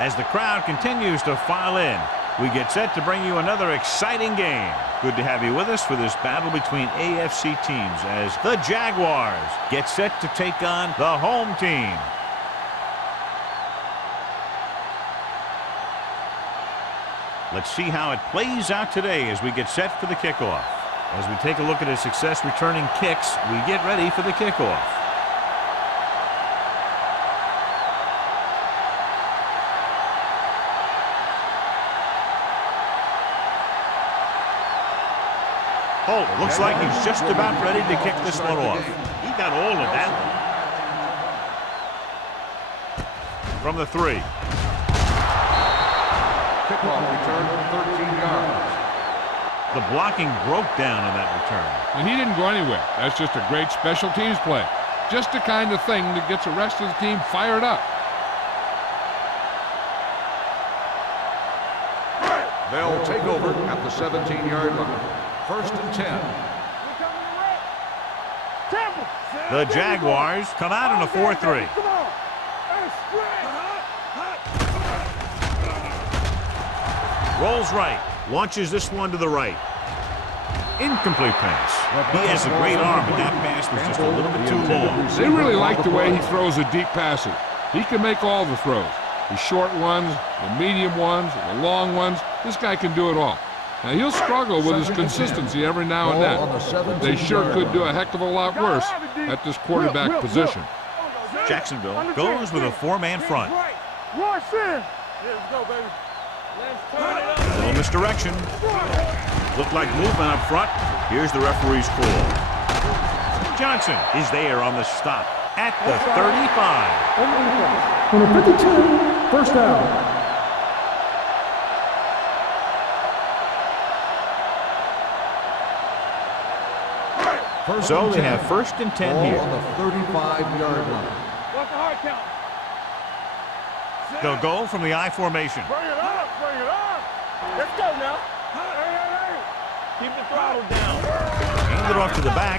As the crowd continues to file in, we get set to bring you another exciting game. Good to have you with us for this battle between AFC teams as the Jaguars get set to take on the home team. Let's see how it plays out today as we get set for the kickoff. As we take a look at his success returning kicks, we get ready for the kickoff. Holt looks like he's just about ready to kick this one off. He got all of that one. From the 3. Kickoff return, 13 yards. The blocking broke down on that return. And he didn't go anywhere. That's just a great special teams play. Just the kind of thing that gets the rest of the team fired up. They'll take over at the 17-yard line. 1st and 10. The Jaguars come out in a 4-3. Rolls right. Launches this one to the right. Incomplete pass. He has a great arm, but that pass was just a little bit too long. They really like the way he throws the deep passes. He can make all the throws. The short ones, the medium ones, the long ones. This guy can do it all. Now, he'll struggle with his consistency every now and then, but they sure could do a heck of a lot worse at this quarterback position. Jacksonville goes with a 4-man front. Little misdirection. Looked like movement up front. Here's the referee's call. Johnson is there on the stop at the 35. Number 52, first down. So they have 1st and 10 here. On the 35-yard line. They'll go from the I formation. Bring it up, bring it up. Let's go now. Keep the throttle down. Hand it off to the back.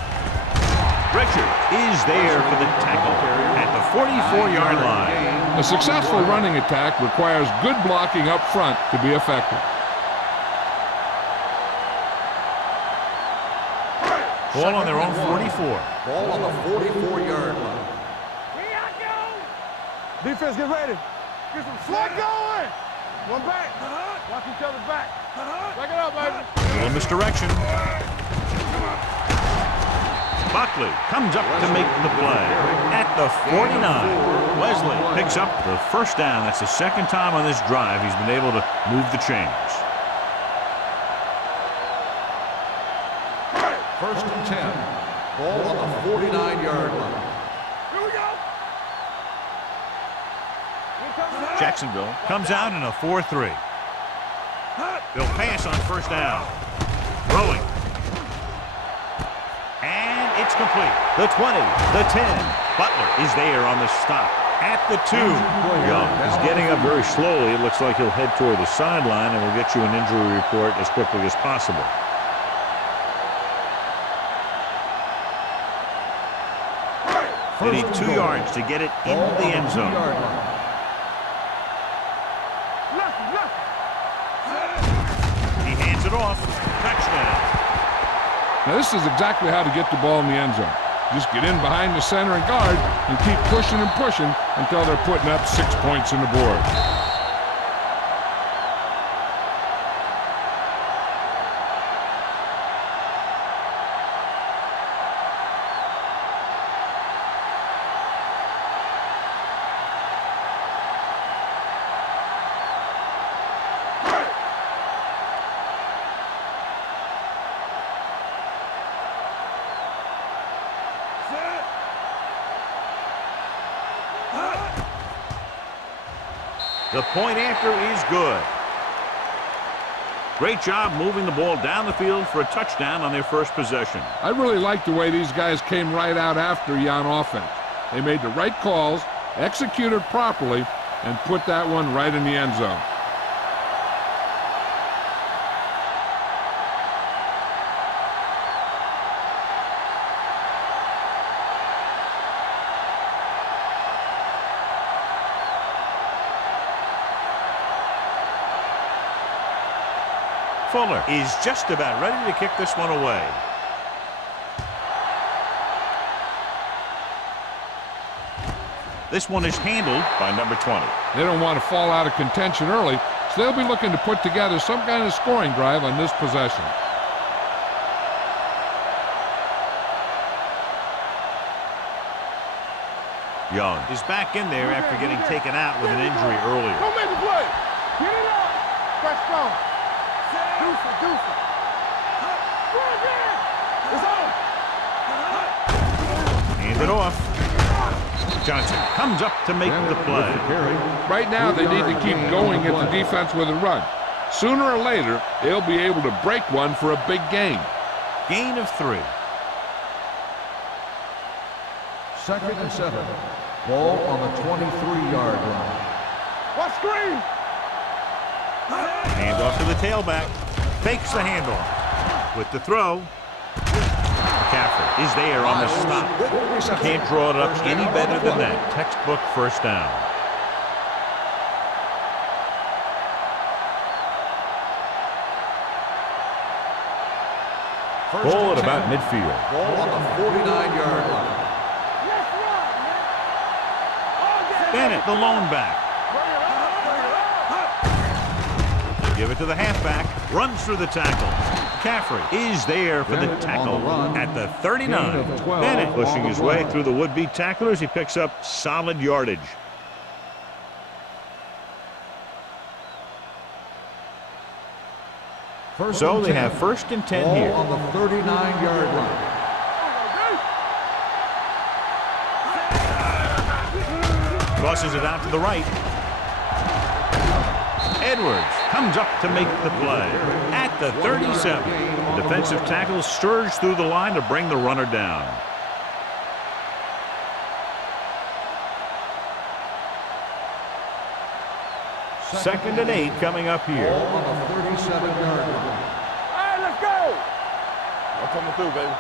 Richard is there for the tackle at the 44-yard line. A successful running attack requires good blocking up front to be effective. Ball on their own 44. Ball on the 44-yard line. Here I go. Defense, get ready. Get some slug going. One back. Watch each other back. Back it up, baby. A little misdirection. Buckley comes up to make the play at the 49. Wesley picks up the 1st down. That's the 2nd time on this drive he's been able to move the chains. 1st and 10. Ball on the 49-yard line. Here we go. Jacksonville comes out in a 4-3. They'll pass on 1st down. Throwing. And it's complete. The 20, the 10. Butler is there on the stop at the 2. Young is getting up very slowly. It looks like he'll head toward the sideline, and we'll get you an injury report as quickly as possible. They need 2 yards to get it into the end zone. He hands it off. Touchdown. Now, this is exactly how to get the ball in the end zone. Just get in behind the center and guard and keep pushing and pushing until they're putting up 6 points on the board. The point after is good. Great job moving the ball down the field for a touchdown on their first possession. I really like the way these guys came right out after you on offense. They made the right calls, executed properly, and put that one right in the end zone. Fuller is just about ready to kick this one away. This one is handled by number 20. They don't want to fall out of contention early, so they'll be looking to put together some kind of scoring drive on this possession. Young is back in there after getting taken out with an injury earlier. Don't make the play. Get it up. Press strong. Deuce it, deuce it. Go again. It's on. Hand it off. Johnson comes up to make the play. Right now, they need to keep going at the defense with a run. Sooner or later, they'll be able to break one for a big gain. Gain of 3. 2nd and 7. Ball on the 23-yard line. What screen? Hand off to the tailback. Fakes the handoff. With the throw. McCaffrey is there on the stop. Can't draw it up any better than that. Textbook first down. Ball at about midfield. Ball on the 49-yard line. Bennett, the lone back. Give it to the halfback. Runs through the tackle. McCaffrey is there for the tackle at the 39. Bennett pushing his way through the would-be tacklers. He picks up solid yardage. So they have 1st and 10 here. On the 39-yard line. Crosses it out to the right. Edwards comes up to make the play at the 37. The defensive tackle surged through the line to bring the runner down. Second and 8 coming up here. Ball on the 37-yard line. All right, let's go. I'm coming through, baby.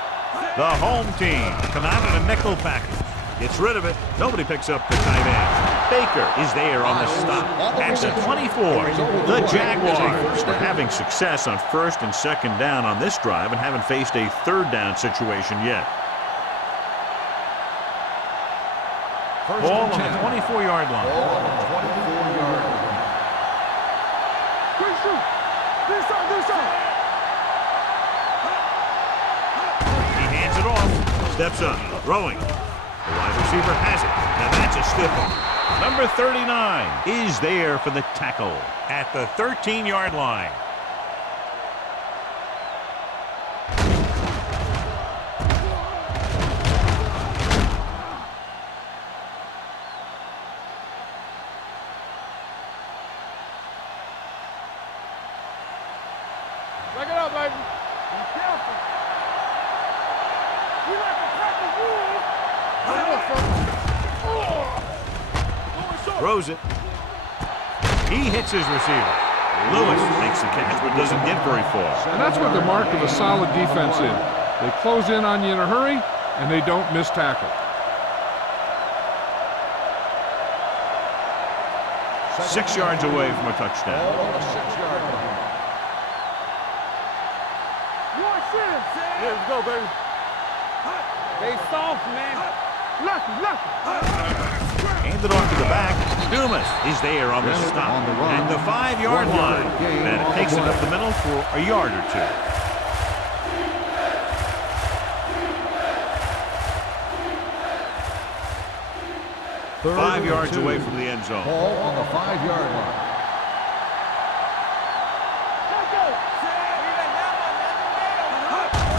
The home team come out in a nickel package. Gets rid of it. Nobody picks up the tight end. Baker is there on the stop at the 24. The Jaguars are having success on 1st and 2nd down on this drive and haven't faced a 3rd down situation yet. Ball on the 24-yard line. Ball on the 24-yard line. Quick shoot. Do something. He hands it off. Steps up. Throwing. The wide receiver has it. Now that's a stiff one. Number 39 is there for the tackle at the 13-yard line. Back it up, baby. Be careful. We like to practice rules. Throws it. He hits his receiver. Lewis makes the catch but doesn't get very far. And that's what the mark of a solid defense is. They close in on you in a hurry, and they don't miss tackle. 6 yards away from a touchdown. Ball on the 6-yard line. Yeah, let's go, baby. Stay soft, man. Lucky. Handed off to the back. Dumas is there on the stop at the 5-yard line. And it takes it up the middle for a yard or 2. Third 5 and yards 2. away from the end zone. Ball on the 5-yard line.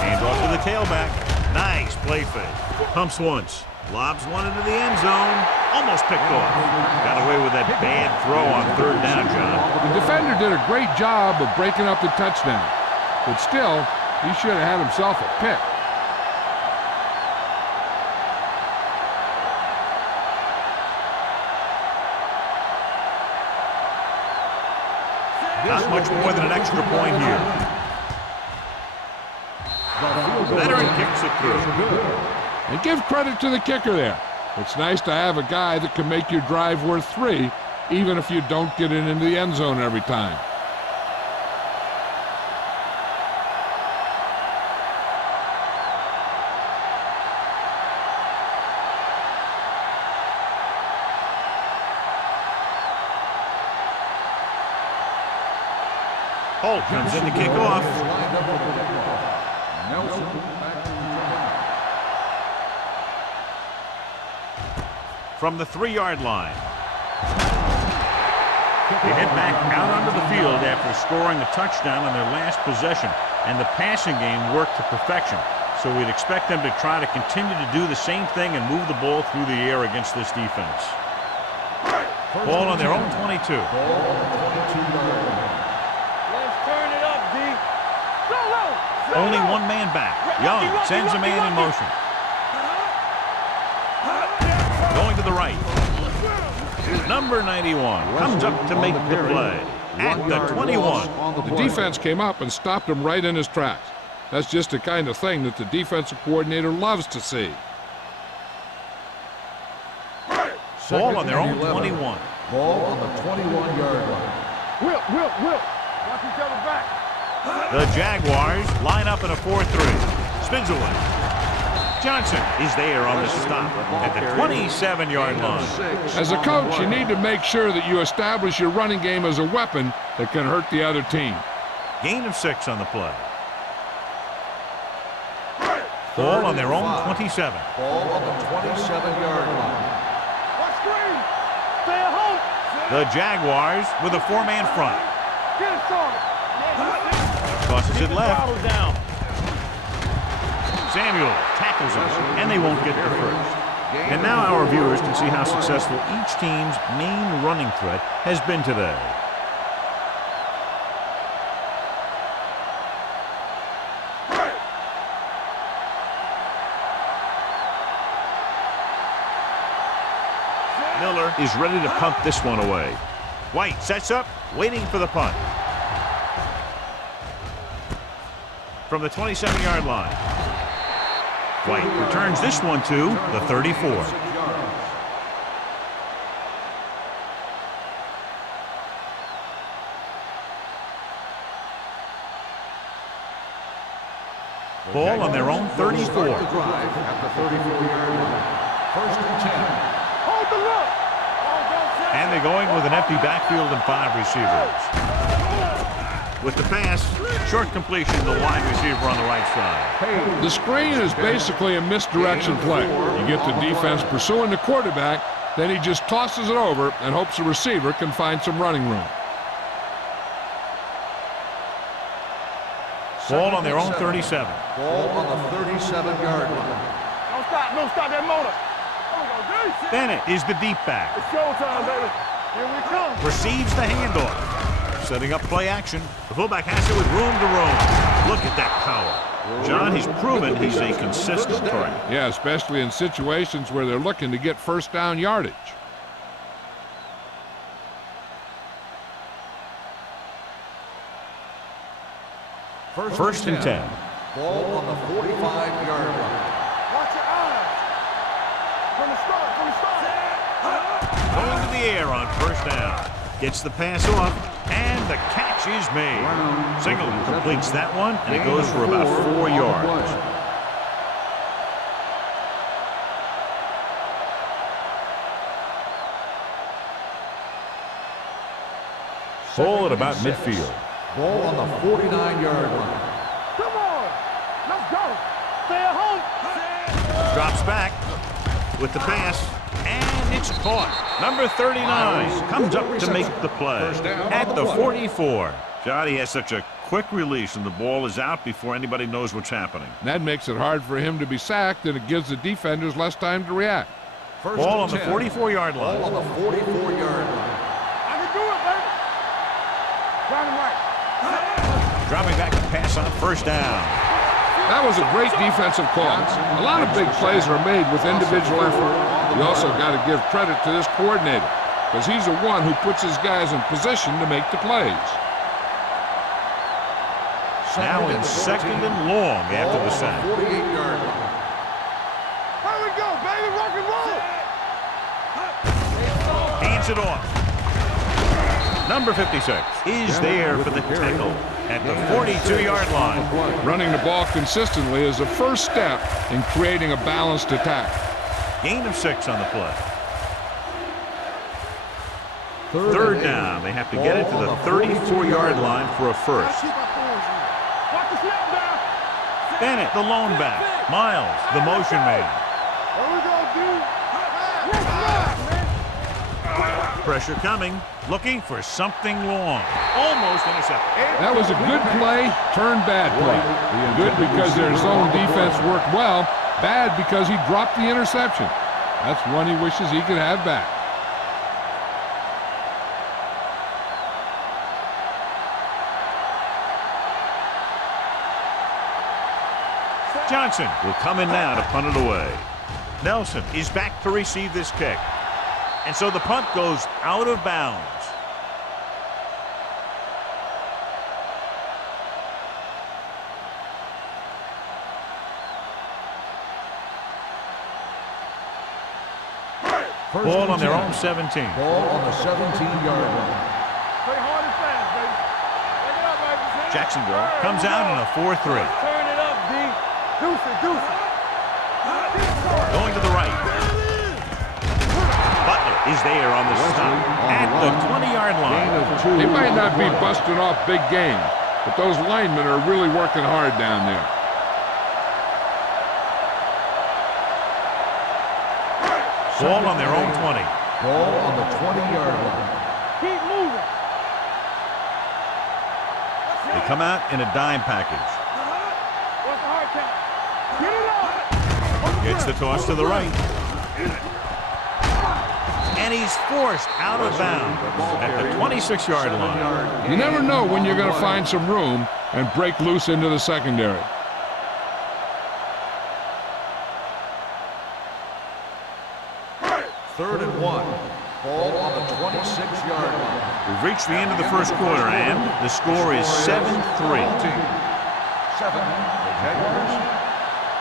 Hand off to the tailback. Nice play fake. Pumps once. Lobs one into the end zone. Almost picked off. Got away with that bad throw on 3rd down, John. The defender did a great job of breaking up the touchdown. But still, he should have had himself a pick. Not much more than an extra point here. Veteran kicks it through. And give credit to the kicker there. It's nice to have a guy that can make your drive worth 3, even if you don't get it into the end zone every time. Holt comes in to kick off. Lined up for the kickoff. Nelson back to return. From the 3-yard line. They head back out onto the field after scoring a touchdown on their last possession, and the passing game worked to perfection. So we'd expect them to try to continue to do the same thing and move the ball through the air against this defense. Ball on their own 22. Ball on the 22-yard line. Let's turn it up, D. Go, go. Only one man back. Young sends a man in motion. Going to the right. Number 91 comes up to make the play at the 21. The defense came up and stopped him right in his tracks. That's just the kind of thing that the defensive coordinator loves to see. Ball on their own 21. Ball on the 21-yard line. Whip. Watch each other back. The Jaguars line up in a 4-3. Spins away. Johnson is there on the stop at the 27-yard line. As a coach, you need to make sure that you establish your running game as a weapon that can hurt the other team. Gain of 6 on the play. Ball on their own 27. Ball on the 27-yard line. Watch screen. Stay at home. The Jaguars with a 4-man front. Get it started. Tosses it left. Samuel tackles him, and they won't get the first. And now our viewers can see how successful each team's main running threat has been today. Miller is ready to punt this one away. White sets up, waiting for the punt. From the 27-yard line. White returns this one to the 34. Ball on their own 34. Start the drive at the 34-yard line. First and 10. Hold the look. And they're going with an empty backfield and 5 receivers. With the pass, short completion to the wide receiver on the right side. The screen is basically a misdirection play. You get the defense pursuing the quarterback, then he just tosses it over and hopes the receiver can find some running room. Ball on their own 37. Ball on the 37-yard line. Don't stop that motor. Bennett is the deep back. It's showtime, baby. Here we come. Receives the handoff. Setting up play action. The fullback has it with room to roam. Look at that power. John, he's proven he's a consistent target. Yeah, especially in situations where they're looking to get first down yardage. First and 10. Ball on the 45-yard line. Watch your eyes. From the start. Going to the air on first down. Gets the pass off, and the catch is made. Singleton completes that one, and it goes for about 4 yards. Ball at about midfield. Ball on the 49-yard line. Come on. Let's go. Stay at home. Drops back with the pass, and it's caught. Number 39 comes up to make the play at the 44. Johnny has such a quick release, and the ball is out before anybody knows what's happening. That makes it hard for him to be sacked, and it gives the defenders less time to react. Ball on the 44-yard line. Ball on the 44-yard line. I can do it, baby. Down and right. Dropping back to pass on first down. That was a great defensive call. A lot of big plays are made with individual effort. You also got to give credit to this coordinator, because he's the one who puts his guys in position to make the plays. Now in second and long after the sack. 48-yard line. Here we go, baby. Rock and roll. Hands it off. Number 56 is there for the tackle at the 42-yard line. Running the ball consistently is the first step in creating a balanced attack. Gain of 6 on the play. Third down. They have to get it to the 34-yard line for a first. Watch the snap down. Bennett, the lone back. Miles, the motion man. There we go, dude. Yes, man. Pressure coming. Looking for something long. Almost intercepted. That was a good play, turned bad play. Good because their zone defense worked well. Bad because he dropped the interception. That's one he wishes he could have back. Johnson will come in now to punt it away. Nelson is back to receive this kick. And so the punt goes out of bounds. Ball on their own 17. Ball on the 17-yard line. Play hard and fast, baby. Take it up, baby. Jacksonville comes out in a 4-3. Turn it up, D. Deuce it, deuce it. Going to the right. Butler is there on the stop at the 20-yard line. They might not be busting off big game, but those linemen are really working hard down there. Ball on their own 20. Ball on the 20-yard line. Keep moving. They come out in a dime package. What's the hard count? Get it up. Gets the toss to the right. And he's forced out of bounds at the 26-yard line. You never know when you're going to find some room and break loose into the secondary. Third and 1. Ball on the 26-yard line. We've reached the end of the first quarter, and the score is 7-3. 7. The Jaguars.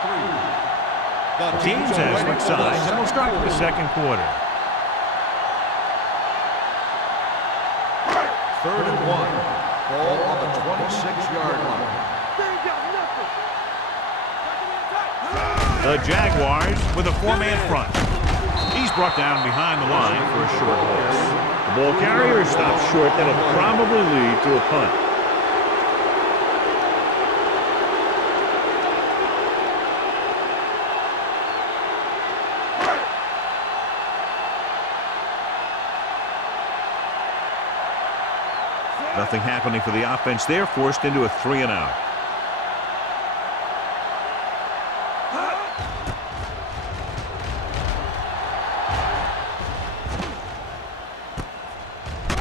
3. The teams have switched sides, and we'll start with the second quarter. Third and 1. Ball on the 26-yard line. They ain't got nothing. The Jaguars with a four-man front. He's brought down behind the line for a short loss. The ball carrier stops short. That'll probably lead to a punt. Nothing happening for the offense there, forced into a 3-and-out.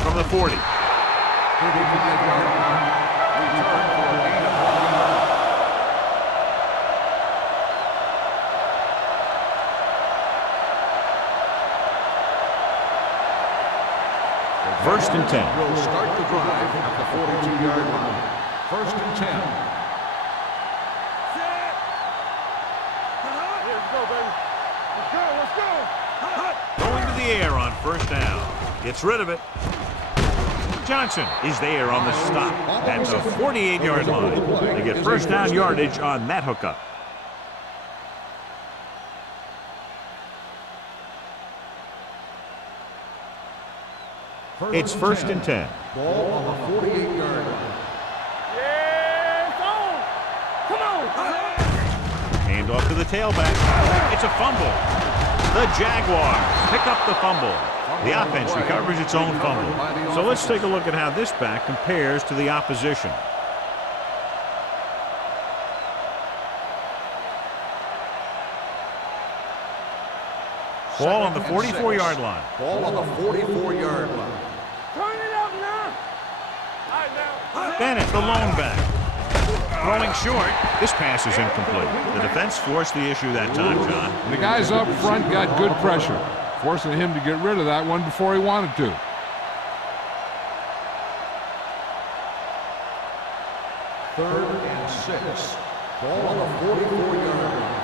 From the 40. 35-yard line. Return for a gain of 1 yard. First and 10. Will start the drive at the 42-yard line. First and 10. Let's go, baby. Let's go, let's go. Going to the air on first down. Gets rid of it. Johnson is there on the stop at the 48-yard line. They get first down yardage on that hookup. It's first and 10. Ball on the 48-yard line. Yeah, it's on. Come on. Hand off to the tailback. It's a fumble. The Jaguars pick up the fumble. The offense recovers its own fumble. So let's take a look at how this back compares to the opposition. Ball on the 44-yard line. Ball on the 44-yard line. Turn it up now. All right, now. Bennett, the lone back. Throwing short. This pass is incomplete. The defense forced the issue that time, John. The guys up front got good pressure, forcing him to get rid of that one before he wanted to. Third and 6. Ball on the 44-yard line.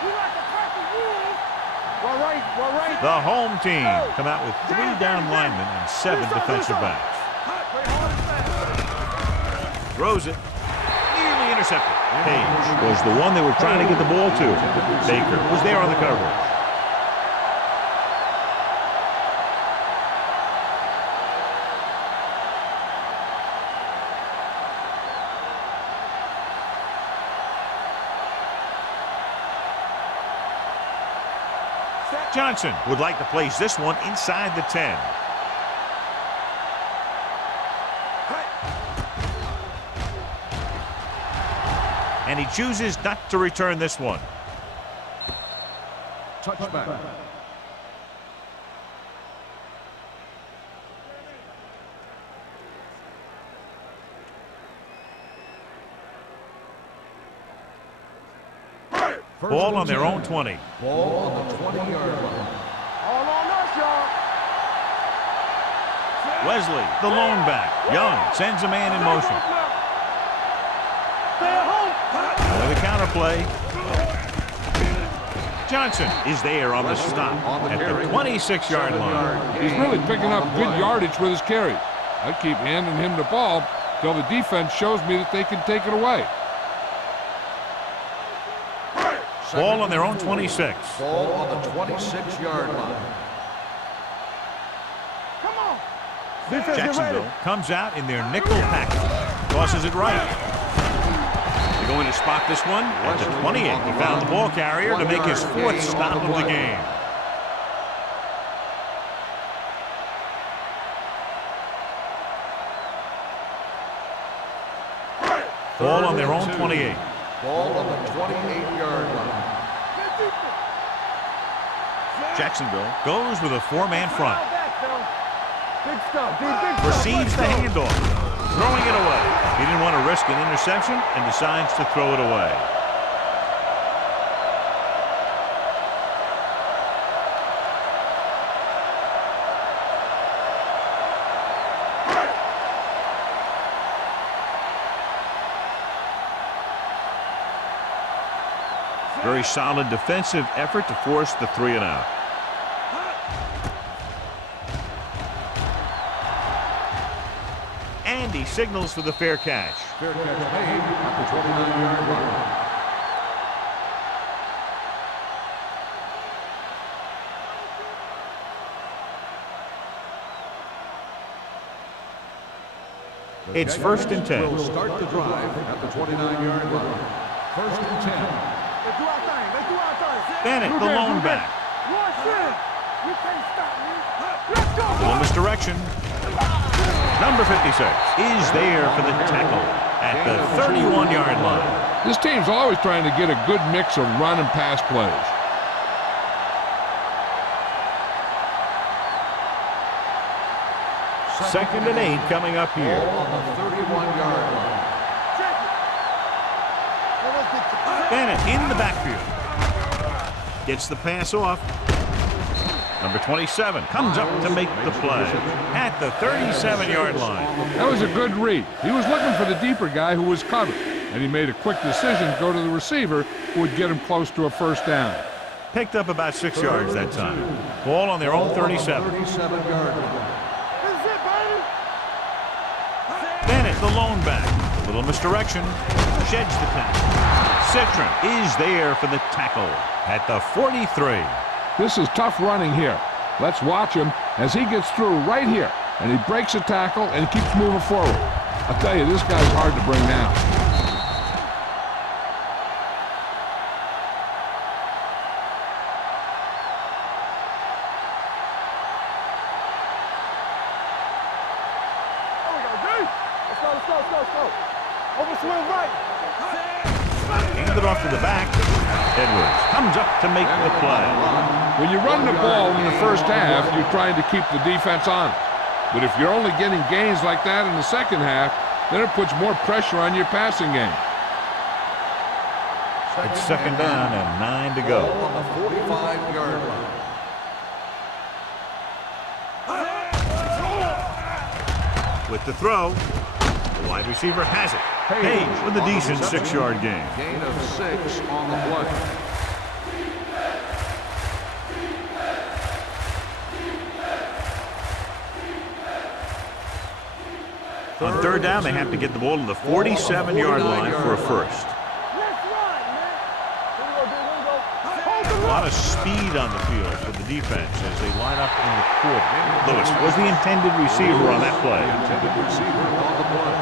We like to practice rules. Well, right. The home team come out with 3 down linemen and 7 defensive backs. Play hard and fast. Throws it. Nearly intercepted. Page was the one they were trying to get the ball to. Baker was there on the coverage. Johnson would like to place this one inside the 10. And he chooses not to return this one. Touchback. Ball on their own 20. Ball on the 20-yard line. All on us, y'all. Wesley, the lone back. Young sends a man in motion. Stay at home. With a counter play. Johnson is there on the stop at the 26-yard line. He's really picking up good yardage with his carries. I keep handing him the ball till the defense shows me that they can take it away. Ball on their own 26. Ball on the 26-yard line. Come on. Defense, get Jacksonville ready. comes out in their nickel package. Tosses it right. They're going to spot this one at the 28. He found the ball carrier to make his 4th stop of the game. Ball on their own 28. Ball on the 28-yard line. Jacksonville goes with a 4-man front. Big stuff, dude. Big stuff. Receives the handoff. Throwing it away. He didn't want to risk an interception and decides to throw it away. Very solid defensive effort to force the 3-and-out. And he signals for the fair catch. Fair catch made at the 29-yard line. It's 1st and 10. We'll start the drive at the 29-yard line. 1st and 10. Let's do our thing. Let's do our thing. Bennett, the lone back. Rush in. You can't stop me. Let's go. Little misdirection. Number 56 is there for the tackle at the 31-yard line. This team's always trying to get a good mix of run and pass plays. Second and 8 coming up here. Ball on the 31-yard line. Bennett in the backfield. Gets the pass off. Number 27 comes up to make the play at the 37-yard line. That was a good read. He was looking for the deeper guy who was covered, and he made a quick decision to go to the receiver who would get him close to a 1st down. Picked up about 6 yards that time. Ball on their own 37. 37-yard line. This is it, baby. Bennett, the lone back. Little misdirection. Sheds the tackle. Citron is there for the tackle at the 43. This is tough running here. Let's watch him as he gets through right here, and he breaks a tackle and keeps moving forward. I'll tell you, this guy's hard to bring down. There we go, dude. Let's go. Overswing right. Handed off to the back. Edwards comes up to make the play. When you run the ball in the 1st half, you're trying to keep the defense honest. But if you're only getting gains like that in the 2nd half, then it puts more pressure on your passing game. It's 2nd down and 9 to go. Ball on the 45-yard line. With the throw, the wide receiver has it. Page with a decent 6-yard gain. Gain of 6 on the play. On 3rd down, they have to get the ball to the 47-yard line for a 1st. Let's run, man. Here we go. Hold the A lot of speed on the field for the defense as they line up in the quarter. Lewis was the intended receiver on that play. Intended receiver on the play.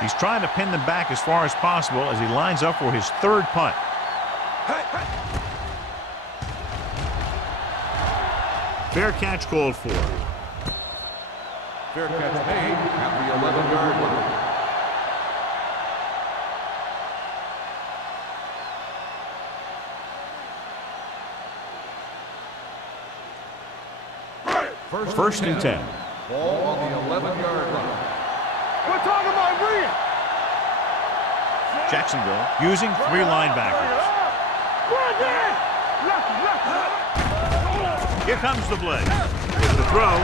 He's trying to pin them back as far as possible as he lines up for his third punt. Fair catch called for. Fair catch made at the 11-yard line. First and 10. Ball on the 11-yard line. We're talking about bringing. Jacksonville using 3 linebackers. Here comes the blitz. The throw,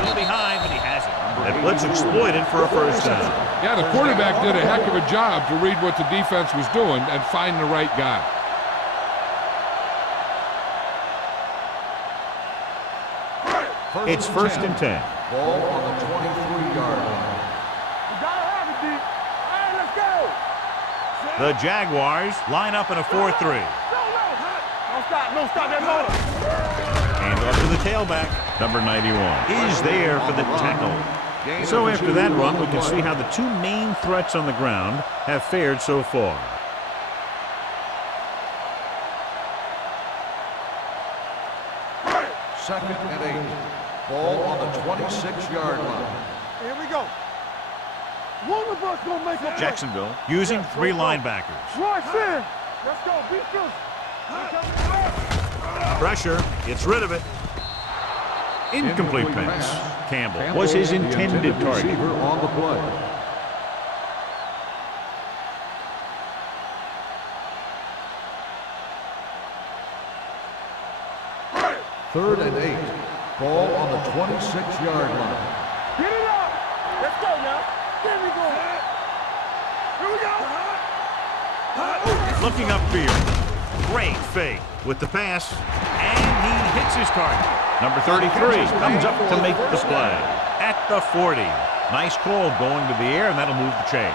still behind, but he has it. That blitz exploited for a first down. Yeah, the quarterback did a heck of a job to read what the defense was doing and find the right guy. It's first and 10. Ball on the 23-yard line. We gotta have it, D. All right, let's go. The Jaguars line up in a 4-3. Don't stop that motor. And off to the tailback. Number 91 is there for the tackle. So after that run, we can see how the 2 main threats on the ground have fared so far. Second and 8. Ball on the 26-yard line. Here we go. One of us gonna make a Jacksonville using 3 linebackers. Right there. Let's go. Be close. Pressure, gets rid of it. Incomplete pass. Campbell was his intended target. Receiver on the play. Third and 8. Ball on the 26-yard line. Get it up. Let's go now. There we go. Here we go. Looking upfield. Great fake with the pass. And he hits his target. Number 33 comes up to make the play. At the 40. Nice call going to the air, and that'll move the chains.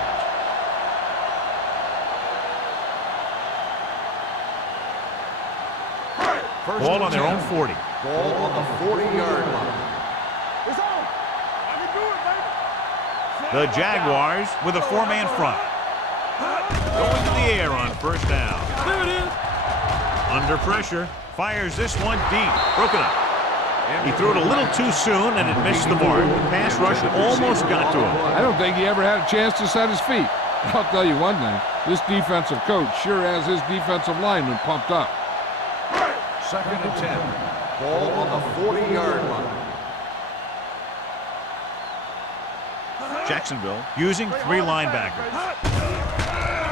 Ball on their own 40. Ball on the 40-yard line. It's on. I can do it, baby. The Jaguars with a 4-man front. Going to the air on first down. There it is. Under pressure. Fires this one deep. Broken up. He threw it a little too soon, and it missed the mark. The pass rush almost got to him. I don't think he ever had a chance to set his feet. I'll tell you one thing. This defensive coach sure has his defensive lineman pumped up. Second and 10. Ball on the 40-yard line. Jacksonville using 3 linebackers.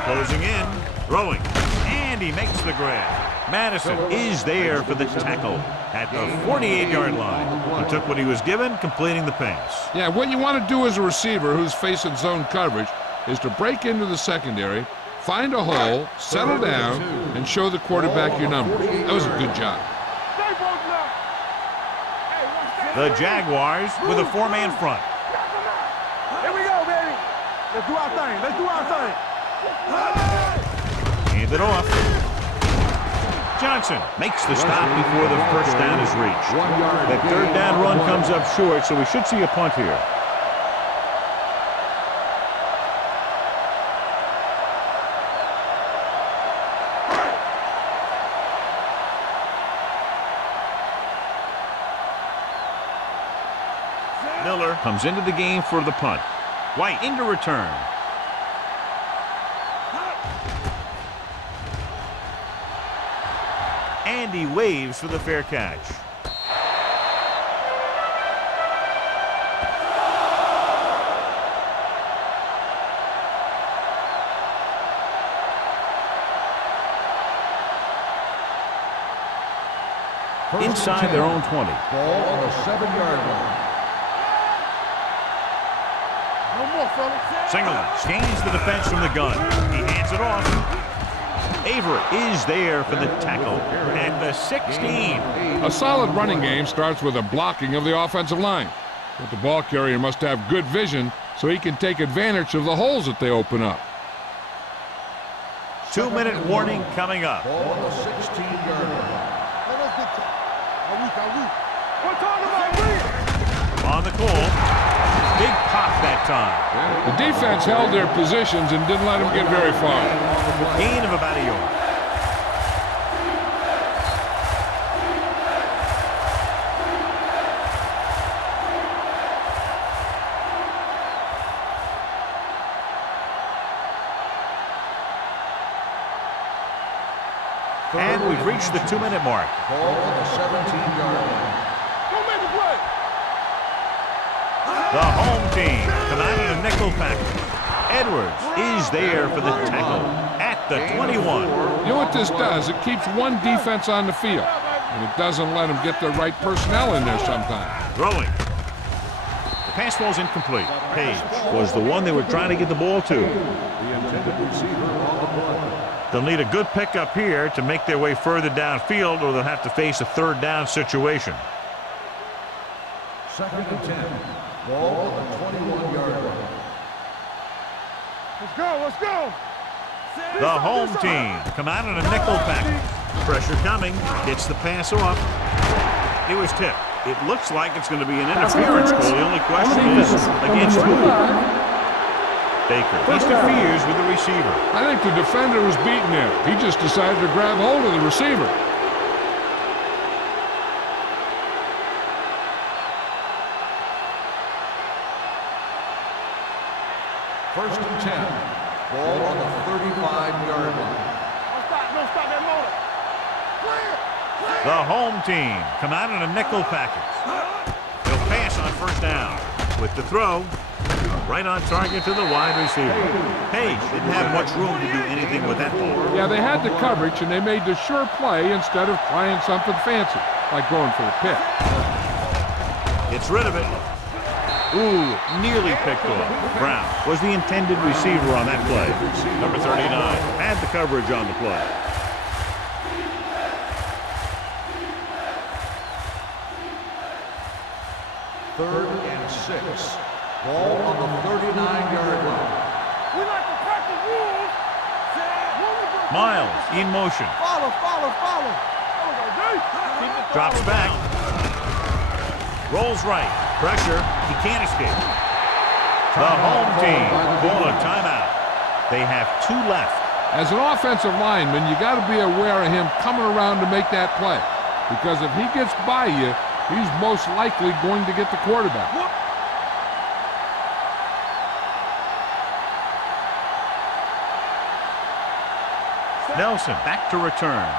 Closing in, throwing, and he makes the grab. Madison is there for the tackle at the 48-yard line. He took what he was given, completing the pass. Yeah, what you want to do as a receiver who's facing zone coverage is to break into the secondary, find a hole, settle down, and show the quarterback your numbers. That was a good job. The Jaguars with a 4-man front. Here we go, baby. Let's do our thing. Let's do our thing. Hand it off. Johnson makes the stop before the first down is reached. That third down run comes up short, so we should see a punt here. Miller comes into the game for the punt. White into return. And he waves for the fair catch. Inside their own 20. Ball on the 7-yard line. No more, fellas. Singleton scans the defense from the gun. He hands it off. Avery is there for the tackle at the 16. A solid running game starts with a blocking of the offensive line. But the ball carrier must have good vision so he can take advantage of the holes that they open up. 2-minute warning coming up. Ball on the 16-yard line. We're talking about me. On the call. big pop that time. The defense held their positions and didn't let them get very far. Gain of about a yard. And we've reached the 2-minute mark. Ball on the 17-yard line. Don't make the play. The home team come out in a nickel package. Edwards is there for the tackle at the 21. You know what this does? It keeps one defense on the field, and it doesn't let them get the right personnel in there sometimes. Throwing. The pass ball's incomplete. Page was the one they were trying to get the ball to. The intended receiver on the play. They'll need a good pickup here to make their way further downfield, or they'll have to face a third down situation. 2nd and 10. Ball on the 21-yard line. Let's go, let's go. The home team come out in a nickel package. Pressure coming. Gets the pass off. It was tipped. It looks like it's going to be an interference call. The only question is against who? Baker interferes with the receiver. I think the defender was beaten there. He just decided to grab hold of the receiver. First and 10. Ball on the 35-yard line. Don't stop that motor. Clear. The home team come out in a nickel package. They'll pass on first down. With the throw, right on target to the wide receiver. Page didn't have much room to do anything with that ball. Yeah, they had the coverage, and they made the sure play instead of trying something fancy, like going for the pick. It's rid of it. Ooh, nearly picked off. Brown was the intended receiver on that play. Number 39 had the coverage on the play. Third and 6. Ball on the 39-yard line. We like to practice rules. Miles in motion. Follow. Drops back. Rolls right. Pressure. He can't escape. The home team call a timeout. They have 2 left. As an offensive lineman, you got to be aware of him coming around to make that play, because if he gets by you, he's most likely going to get the quarterback. Nelson back to return.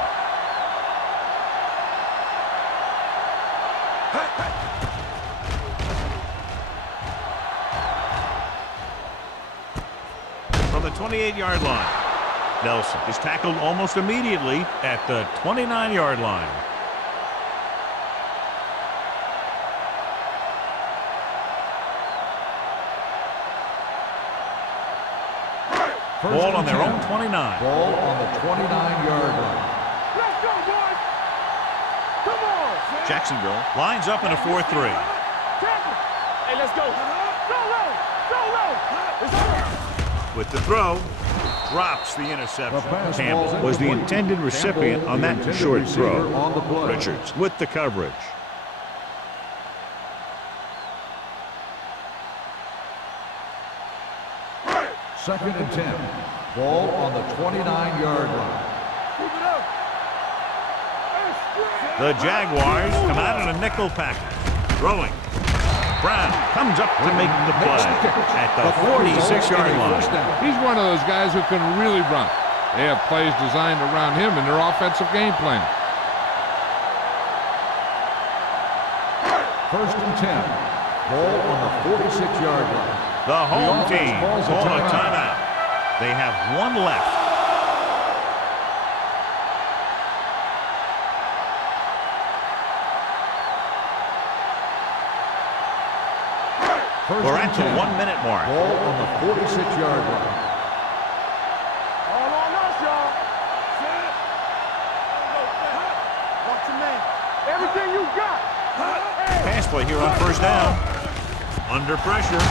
From the 28-yard line, Nelson is tackled almost immediately at the 29-yard line. Ball on their own 29. Ball on the 29-yard line. Let's go, boys. Come on. Jacksonville lines up in a 4-3. Hey, let's go. Go low. It's over. With the throw, drops the interception. Campbell was the intended recipient on that short throw. Richards with the coverage. Second and 10. Ball on the 29-yard line. The Jaguars come out in a nickel package. Throwing. Brown comes up to make the play at the 46-yard line. He's one of those guys who can really run. They have plays designed around him in their offensive game plan. First and 10. Ball on the 46-yard line. The home team call a timeout. They have 1 left. We're at the 1-minute mark. Ball on the 46-yard line. All on us, y'all. Watch your man. Everything you got. Pass play here on first down. Under pressure.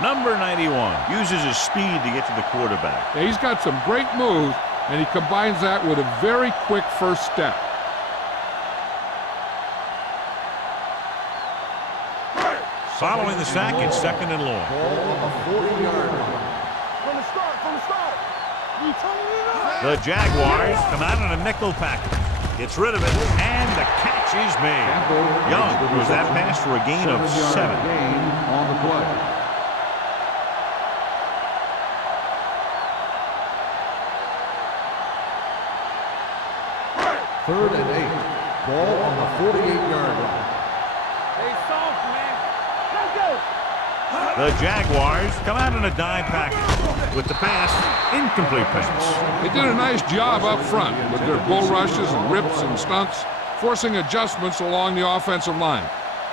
Number 91 uses his speed to get to the quarterback. Yeah, he's got some great moves, and he combines that with a very quick first step. Following the sack, it's 2nd and long. Ball on the 40-yard line. From the start. You told me that. The Jaguars come out in a nickel package. Gets rid of it, and the catch is made. Young was that pass for a gain of 7. Gain on the play. Third and 8. Ball on the 48-yard line. Hey, soft, man. Let's go. The Jaguars come out in a dime package. With the pass, incomplete pass. They did a nice job up front with their bull rushes and rips and stunts, forcing adjustments along the offensive line.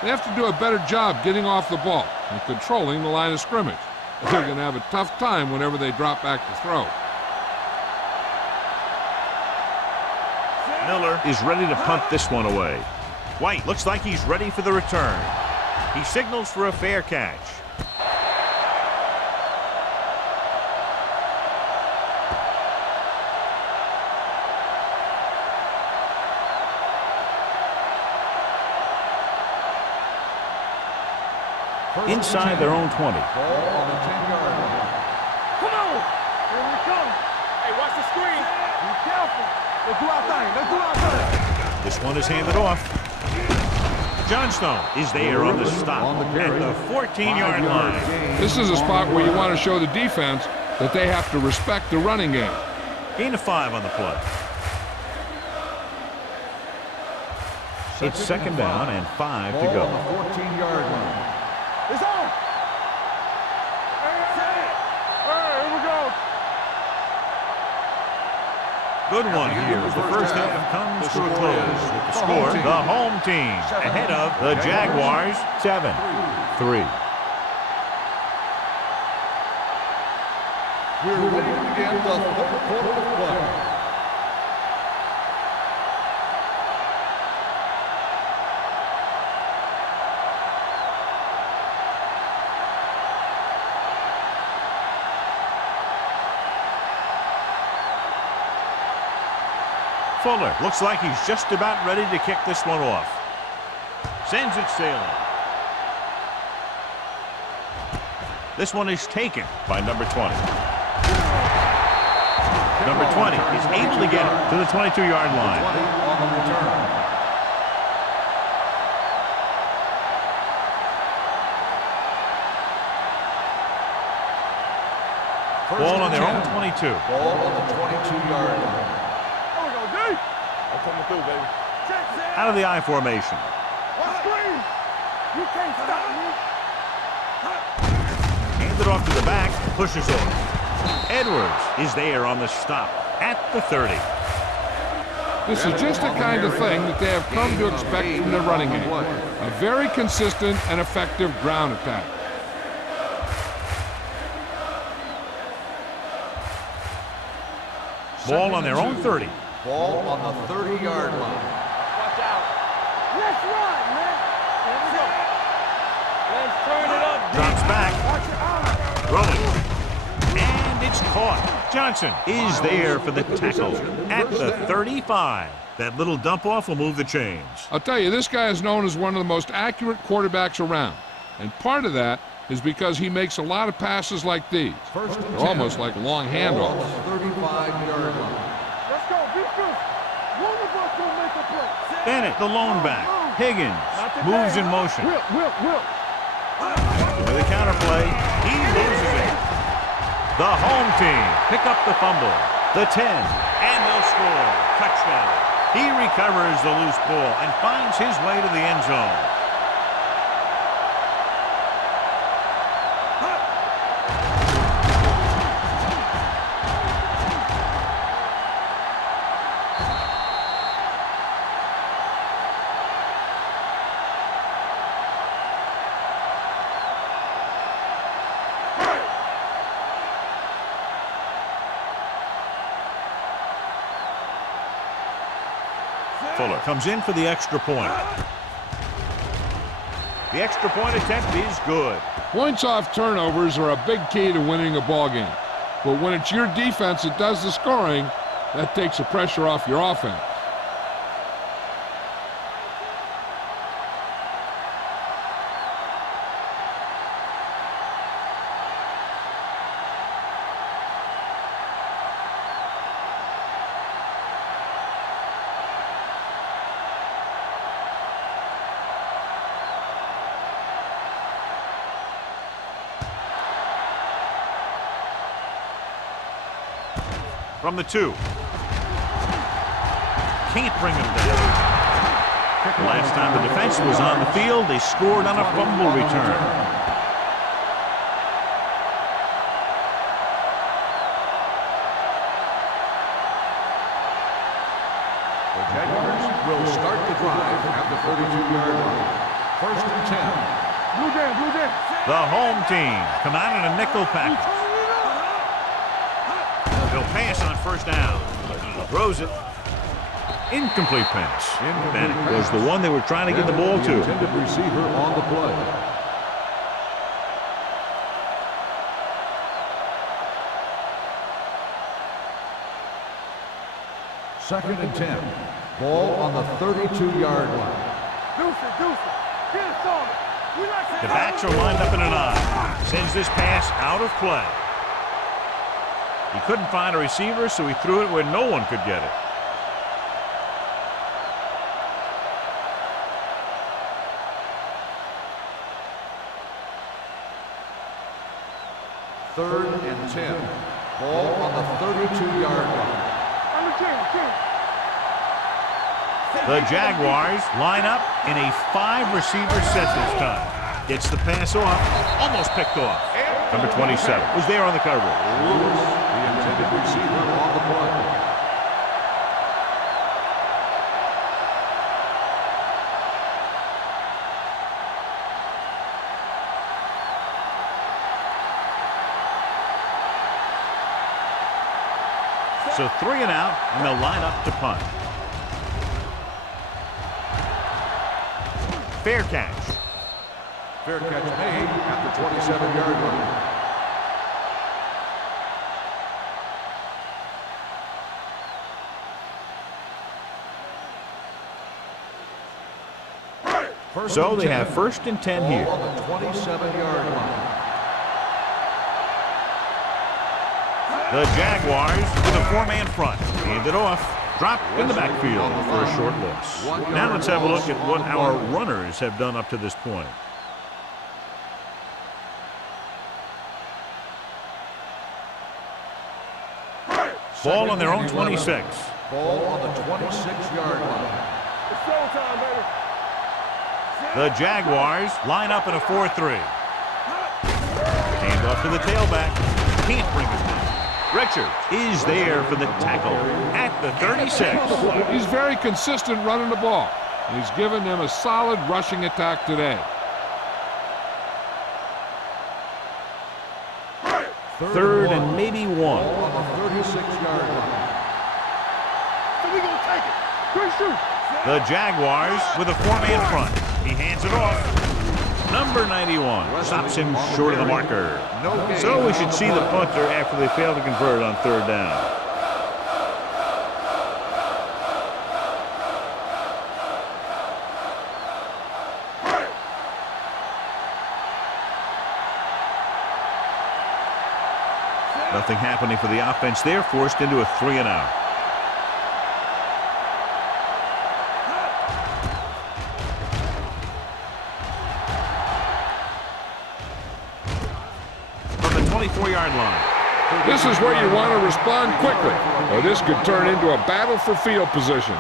They have to do a better job getting off the ball and controlling the line of scrimmage. They're going to have a tough time whenever they drop back to throw. Miller is ready to punt this one away. White looks like he's ready for the return. He signals for a fair catch. Inside their own 20. Ball on the 10-yard line. Come on. Here we come. Hey, watch the screen. Be careful. Let's do our thing. This one is handed off. Johnstone is there on the stop at the 14-yard line. This is a spot where you want to show the defense that they have to respect the running game. Gain of 5 on the play. It's 2nd down and 5 to Ball go. on the 14-yard line. It's on. Here we go. Good one here as the first half comes to a close with the score, the home team ahead of the Jaguars 7-3. We're ready to begin the 3rd quarter of play. Fuller looks like he's just about ready to kick this one off. Sends it sailing. This one is taken by number 20. Number 20 is able to get it to the 22-yard line. 20 on the return. Ball on their own 22. Ball on the 22-yard line. Here we go, D. I'm coming through, baby. Out of the I formation. Watch screen. You can't stop me. Hands it off to the back. Pushes off. Edwards is there on the stop at the 30. This is just the kind of thing that they have come to expect from their running game. A very consistent and effective ground attack. Ball on their own 30. Ball on the 30-yard line. Watch out. Let's run, man. Here we go. Let's turn it up. Drops back. Watch your eyes. Rolling. And it's caught. Johnson is there for the tackle at the 35. That little dump off will move the chains. I'll tell you, this guy is known as one of the most accurate quarterbacks around. And part of that is because he makes a lot of passes like these. They're almost like long handoffs. 35-yard line. Let's go. Defense. One of us will make a play. Bennett, the lone back. Higgins moves in motion. Whip. With a counterplay, he loses it. The home team pick up the fumble. The 10, and they'll score. Touchdown. He recovers the loose ball and finds his way to the end zone. Fuller comes in for the extra point. The extra point attempt is good. Points off turnovers are a big key to winning a ball game. But when it's your defense that does the scoring, that takes the pressure off your offense. From the 2. Can't bring him down. Last time the defense was on the field, they scored on a fumble return. The Jaguars will start the drive at the 32-yard line. First and 10. Blue Jam, Blue Jam. The home team come out in a nickel package. They'll pass on first down. Throws it. Incomplete pass. That was the one they were trying to get the ball to. Intended receiver on the play. Second and 10. Ball on the 32-yard line. Deuce it. Get us on it. The backs are lined up in an I. Sends this pass out of play. He couldn't find a receiver, so he threw it where no one could get it. Third and 10. Ball on the 32-yard line. The Jaguars line up in a 5-receiver set this time. Gets the pass off, almost picked off. Number 27 was there on the coverage. Lewis, the intended receiver on the play. So 3 and out, and they'll line up to punt. Fair catch. Fair catch made at the 27-yard line. So they have first and 10 here. On the 27-yard line. The Jaguars with a 4-man front. Hand it off. Dropped in the backfield for a short loss. Now let's have a look at what our runners have done up to this point. Ball on their own 26. Ball on the 26-yard line. It's showtime, baby. The Jaguars line up in a 4-3. Hand off to the tailback. Can't bring it down. Richard is there for the tackle at the 36. He's very consistent running the ball. He's given them a solid rushing attack today. Third and maybe 1. Ball on the 36-yard line. So we gonna take it. Great shoot. The Jaguars with a 4-man front. He hands it off. Number 91 stops him short of the marker. So we should see the punter after they fail to convert on 3rd down. Nothing happening for the offense there, forced into a 3 and out. From the 24-yard line. This is where you want to respond quickly, or this could turn into a battle for field position.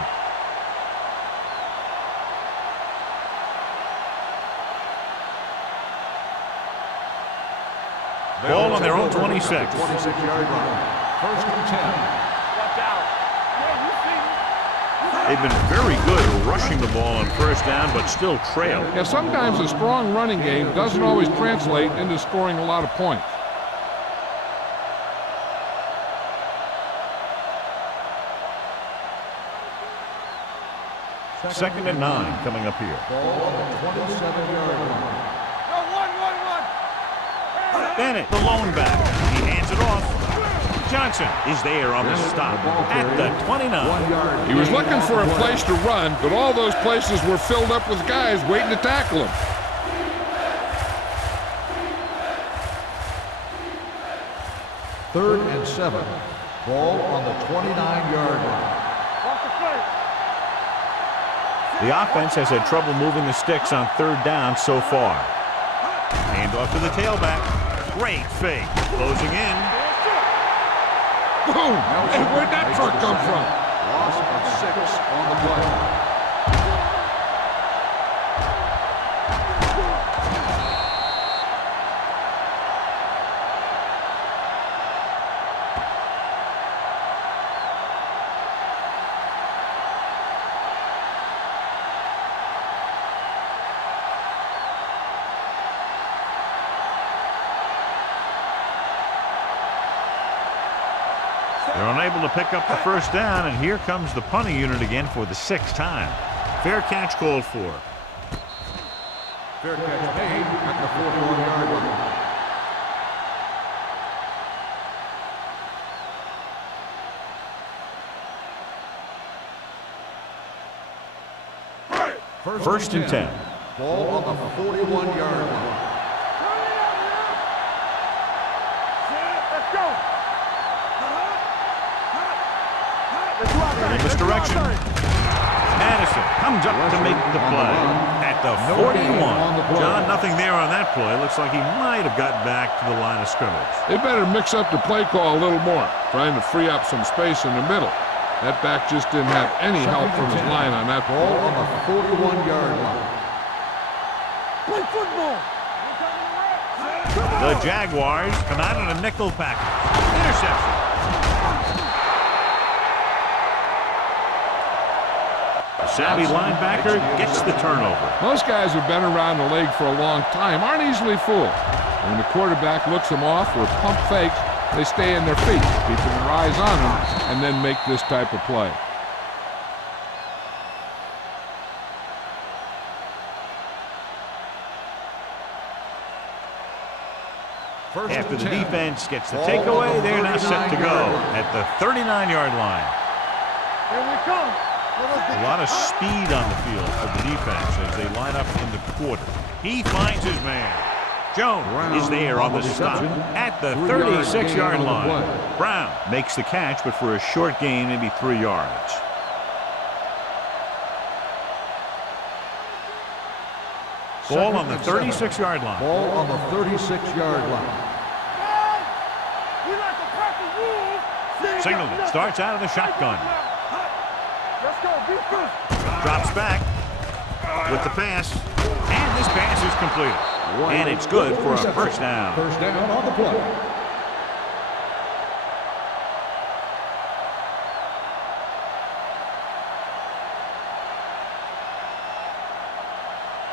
Ball on their own 26. 26-yard line. First and 10. Watch out. They've been very good at rushing the ball on 1st down, but still trail. Yeah, sometimes a strong running game doesn't always translate into scoring a lot of points. Second and 9 coming up here. Ball on the 27-yard line. Bennett, the lone back. He hands it off. Johnson is there on the stop at the 29. He was looking for a place to run, but all those places were filled up with guys waiting to tackle him. Third and 7. Ball on the 29-yard line. The offense has had trouble moving the sticks on 3rd down so far. Hand off to the tailback. Great fake. Closing in. Boom! Hey, where'd that truck come from? Loss of 6 on the play. They're unable to pick up the first down, and here comes the punting unit again for the 6th time. Fair catch called for. Fair catch made at the 41-yard line. First and 10. Ball on the 41-yard line. Let's go. In this direction. Madison comes up to make the play at the 41. John, nothing there on that play. Looks like he might have gotten back to the line of scrimmage. They better mix up the play call a little more, trying to free up some space in the middle. That back just didn't have any help from his line on that Ball ball. on the 41-yard line. Play football. The Jaguars come out in a nickel package. Interception. Savvy linebacker gets the turnover. Most guys who've been around the league for a long time aren't easily fooled. When the quarterback looks them off or pump fakes, they stay in their feet, keeping their eyes on them, and then make this type of play. After the defense gets the takeaway, they're now set to go at the 39-yard line. Here we come. A lot of speed on the field for the defense as they line up in the quarter. He finds his man. Jones is there on the stop at the 36-yard line. Brown makes the catch, but for a short gain, maybe 3 yards. Ball on the 36-yard line. Ball on the 36-yard line. We like to practice rules. Singleton starts out of the shotgun. Let's go. Defense. Drops back with the pass. And this pass is completed. And it's good for a first down. First down on the play.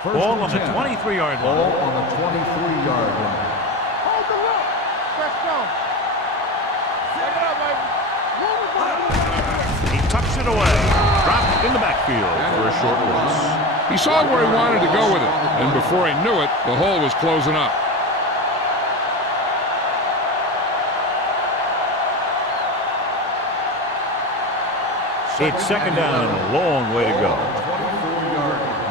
Ball on the 23-yard Ball line. on the 23-yard line. Hold the rock. Let's go. Take it up, baby. Move it, baby. He tucks it away. Dropped in the backfield for a short loss. He saw where he wanted to go with it, and before he knew it, the hole was closing up. It's second down and a long way to go. 24-yard line.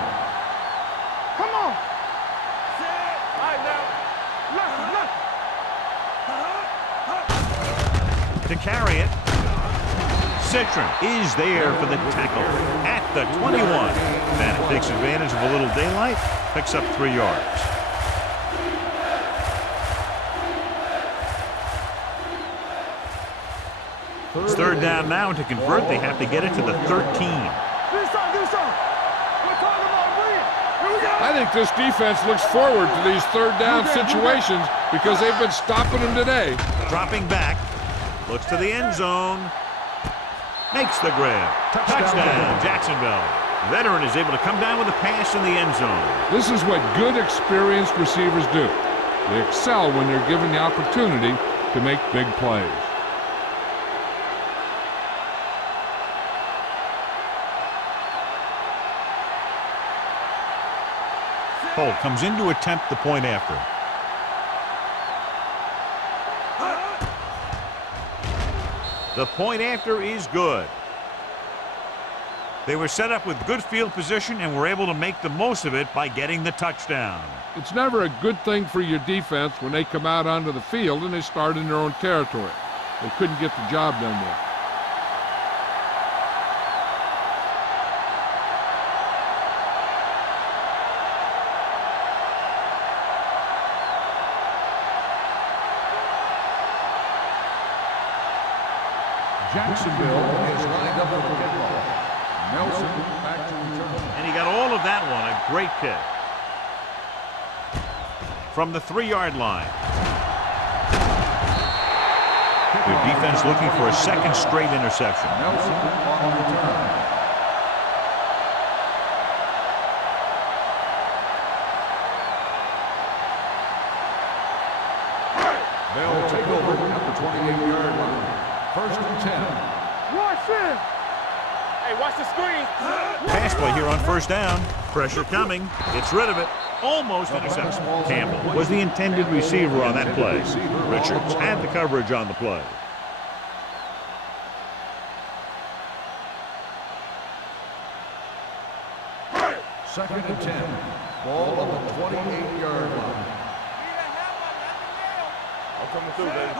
Come on. All right, now. Listen. To carry it, Citron is there for the tackle at the 21. Bannock takes advantage of a little daylight, picks up 3 yards. It's third down now. To convert, they have to get it to the 13. Do something. We're talking about win. Here we go. I think this defense looks forward to these third down situations because they've been stopping them today. Dropping back, looks to the end zone, makes the grab. Touchdown, Jacksonville. Veteran is able to come down with a pass in the end zone. This is what good, experienced receivers do. They excel when they're given the opportunity to make big plays. Holt comes in to attempt the point after. The point after is good. They were set up with good field position and were able to make the most of it by getting the touchdown. It's never a good thing for your defense when they come out onto the field and they start in their own territory. They couldn't get the job done there. Jacksonville is lined up for the kickoff. Nelson back to return. And he got all of that one. A great kick. From the 3-yard line. Their defense looking for a second straight interception. Nelson on return. They'll take over at the 28-yard line. 1st and 10. Watch this. Hey, watch the screen. Pass play here on 1st down. Pressure coming. Gets rid of it. Almost interception. Campbell was the intended receiver on that play. Richards had the coverage on the play. Second and 10. Ball on the 28-yard line. I'm coming through, baby.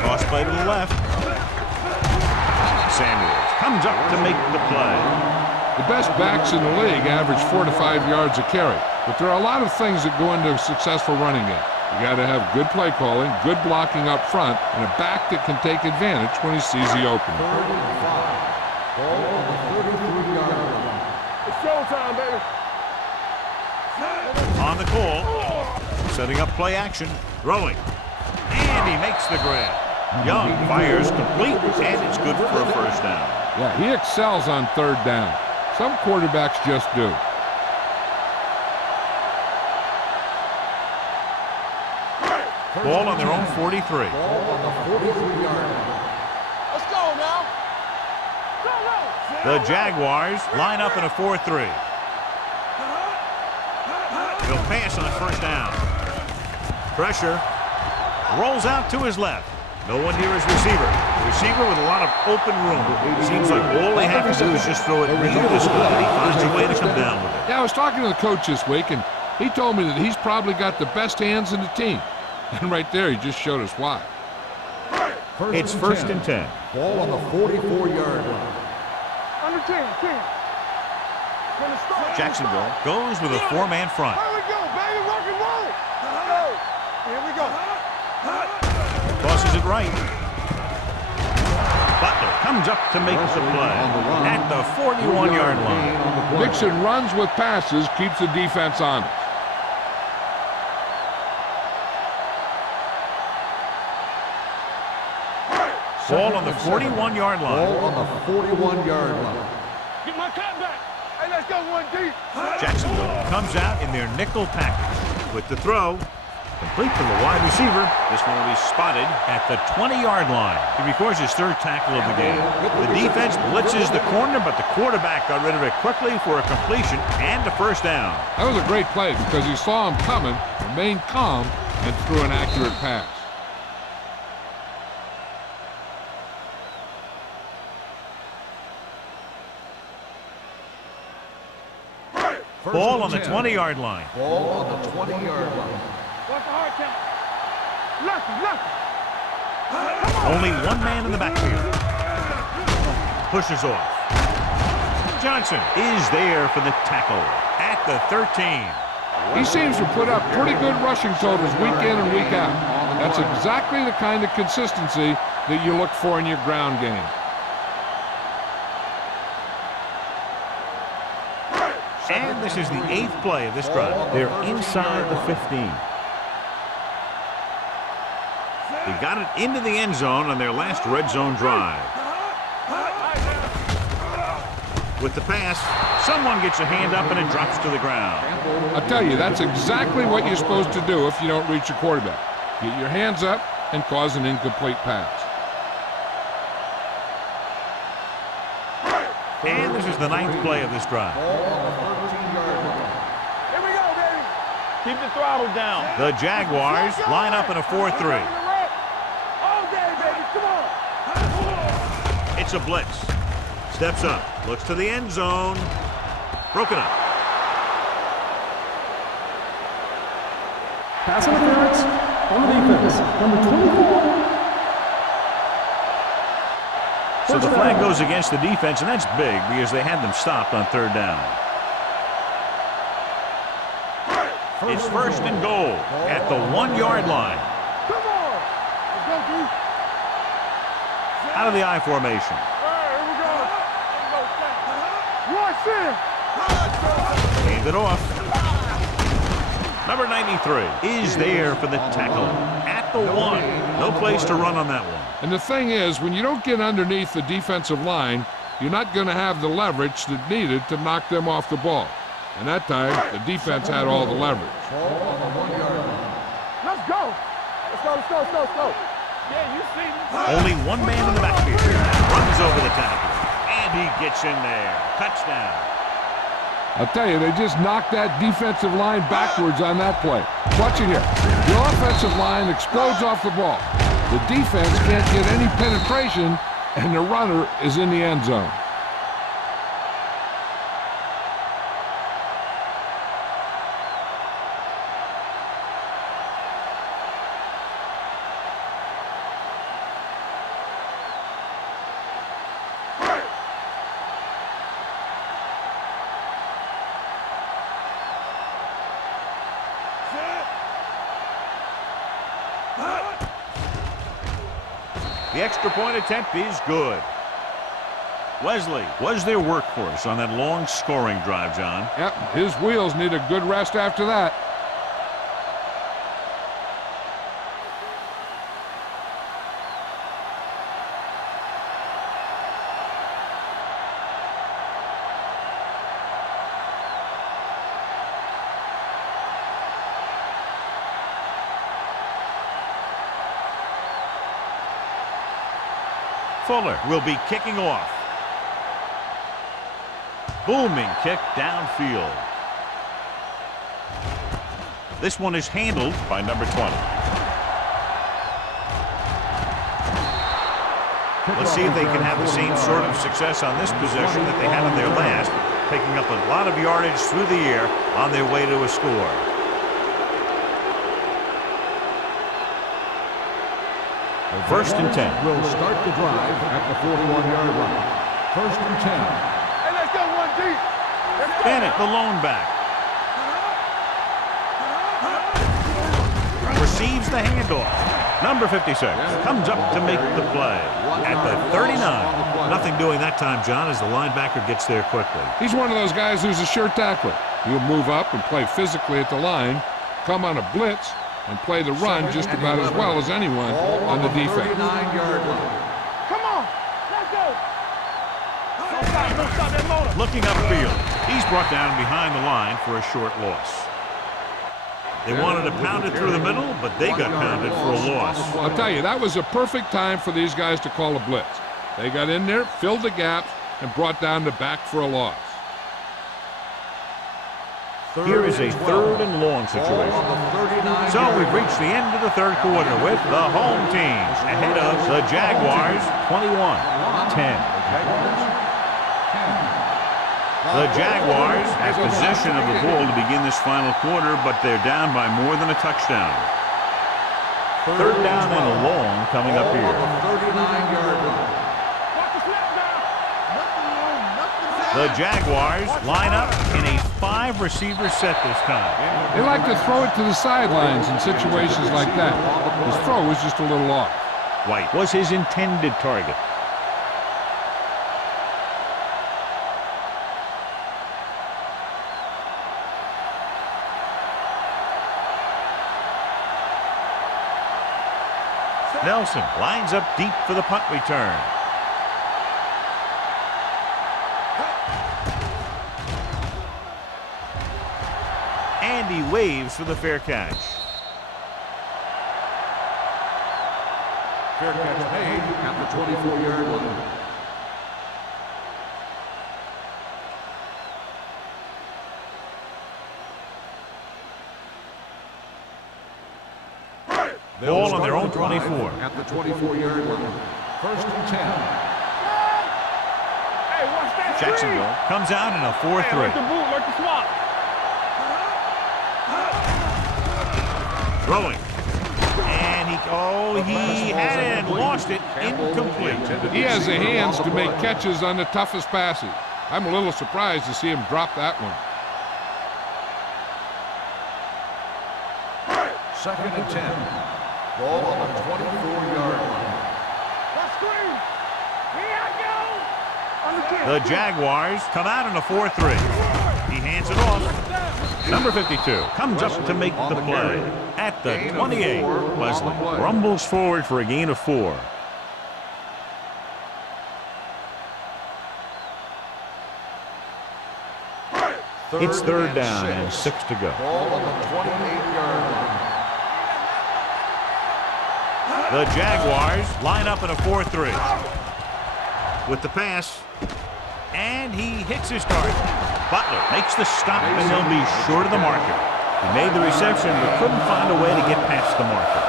Cross play to the left. Samuels comes up to make the play. The best backs in the league average 4 to 5 yards a carry, but there are a lot of things that go into a successful running game. You got to have good play calling, good blocking up front, and a back that can take advantage when he sees the opening. 3rd and 5. Ball on the 33-yard line. It's showtime, baby. On the call, setting up play action, throwing, and he makes the grab. Young fires complete, and it's good for a 1st down. Yeah, he excels on 3rd down. Some quarterbacks just do. Ball on their own 43. Ball on the 43-yard line. Let's go now. Go, go. The Jaguars line up in a 4-3. He'll pass on 1st down. Pressure. Rolls out to his left. No one near his receiver. The receiver with a lot of open room. Seems like all they have to do is just throw it near this guy. He finds a way to come down with it. Yeah, I was talking to the coach this week, and he told me that he's probably got the best hands in the team. And right there, he just showed us why. It's 1st and 10. Ball on the 44-yard line. Under 10, 10. Gonna start. Jacksonville goes with a 4-man front. Here we go, baby. Rock and roll. Go. Here we go. Tosses it right. Butler comes up to make the play at the 41-yard line. Dixon runs with passes, keeps the defense honest. Ball on the 41-yard line. Ball on the 41-yard line. Get my cut back. Hey, let's go one deep. Jacksonville comes out in their nickel package with the throw. Complete to the wide receiver. This one will be spotted at the 20-yard line. He records his 3rd tackle of the game. The defense blitzes the corner, but the quarterback got rid of it quickly for a completion and a 1st down. That was a great play because he saw him coming, remained calm, and threw an accurate pass. Ball on the 20-yard line. Ball on the 20-yard line. Watch the hard count. Lefty, lefty. Only one man in the backfield. Pushes off. Johnson is there for the tackle at the 13. He seems to put up pretty good rushing totals week in and week out. That's exactly the kind of consistency that you look for in your ground game. And this is the 8th play of this drive. They're inside the 15. They got it into the end zone on their last red zone drive. With the pass, someone gets a hand up and it drops to the ground. I'll tell you, that's exactly what you're supposed to do if you don't reach your quarterback. Get your hands up and cause an incomplete pass. And this is the 9th play of this drive. Here we go, baby. Keep the throttle down. The Jaguars line up in a 4-3. All day, baby. Come on. It's a blitz. Steps up, looks to the end zone. Broken up. Pass interference on the defense. Number 24. So the flag goes against the defense, and that's big because they had them stopped on 3rd down. It's 1st and goal at the 1-yard line. Come on. Let's go, Out of the I formation. Here we go. Rush in. Hand it off. Number 93 is there for the tackle. At the 1. No place to run on that one. And the thing is, when you don't get underneath the defensive line, you're not going to have the leverage that needed to knock them off the ball. And that time, the defense had all the leverage. Ball on the 1 yard line. Let's go. Let's go. Yeah, you see me. Only one man in the backfield. Runs over the tackle. And he gets in there. Touchdown. I'll tell you, they just knocked that defensive line backwards on that play. Watch it here. The offensive line explodes off the ball. The defense can't get any penetration, and the runner is in the end zone. The extra point attempt is good. Wesley was their workhorse on that long scoring drive, John. Yep, his wheels need a good rest after that. Fuller will be kicking off. Booming kick downfield. This one is handled by number 20. Let's see if they can have the same sort of success on this possession that they had on their last, picking up a lot of yardage through the air on their way to a score. First and 10. Will start the drive at the 41-yard line. First and 10. Hey, let's go one deep. Let's go. Bennett, the lone back. Receives the handoff. Number 56 comes up to make the play. At the 39. Nothing doing that time, John, as the linebacker gets there quickly. He's one of those guys who's a sure tackler. He'll move up and play physically at the line, come on a blitz, and play the run just about as well as anyone on the defense. 39-yard line. Come on. Let's go. Don't stop that motor. Looking upfield. He's brought down behind the line for a short loss. They wanted to pound it through the middle, but they got pounded for a loss. I'll tell you, that was a perfect time for these guys to call a blitz. They got in there, filled the gaps, and brought down the back for a loss. Here is a third and long situation. So we've reached the end of the third quarter with the home team ahead of the Jaguars 21-10. The Jaguars have possession of the ball to begin this final quarter, but they're down by more than a touchdown. Third down and a long coming up here. 39-yard line. Watch the snap down. The Jaguars line up in a 5-receiver set this time. They like to throw it to the sidelines in situations like that. His throw was just a little off. White was his intended target. Nelson lines up deep for the punt return. And he waves for the fair catch. Fair catch made at the 24-yard line. Ball on their own 24. At the 24-yard line. First and 10. Hey, watch that Jacksonville comes out in a 4-3. Hey, like the boot, like the swap. Throwing. And he had it and lost it. Incomplete. He has the hands to make catches on the toughest passes. I'm a little surprised to see him drop that one. Second and 10. Ball on the 24-yard line. Let's screen. The Jaguars come out in a 4-3. He hands it off. Number 52 comes up to make the play. At the 28, Wesley rumbles forward for a gain of 4. It's third down and 6 to go. Ball on the 28-yard line. The Jaguars line up in a 4-3. With the pass. And he hits his target. Butler makes the stop, and he'll be short of the marker. He made the reception, but couldn't find a way to get past the marker.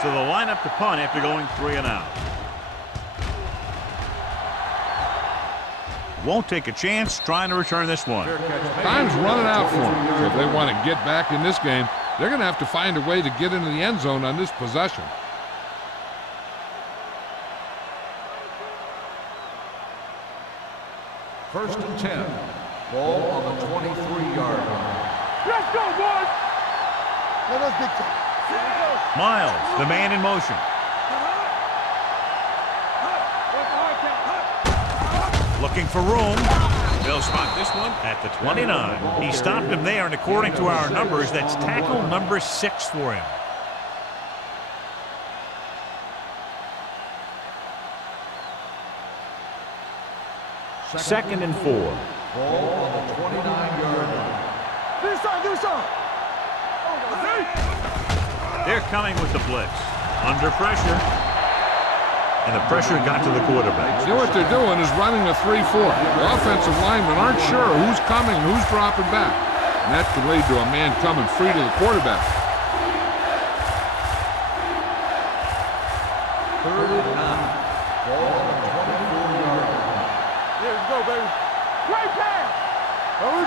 So they'll line up to punt after going 3 and out. Won't take a chance trying to return this one. Time's running out for them. So if they want to get back in this game, they're going to have to find a way to get into the end zone on this possession. First and 10. Ball on the 23-yard line. Let's go, boys! Let us get to Miles, the man in motion. Looking for room. They'll spot this one at the 29. He stopped him there, and according to our numbers, that's tackle number 6 for him. Second and 4. Ball on the 29-yard line. do something! They're coming with the blitz. Under pressure. And the pressure got to the quarterback. You know what they're doing is running a 3-4. The offensive linemen aren't sure who's coming and who's dropping back. And that could lead to a man coming free to the quarterback. Third and 9. Ball on the 24-yard line. Yeah, let's go, baby. Great pass!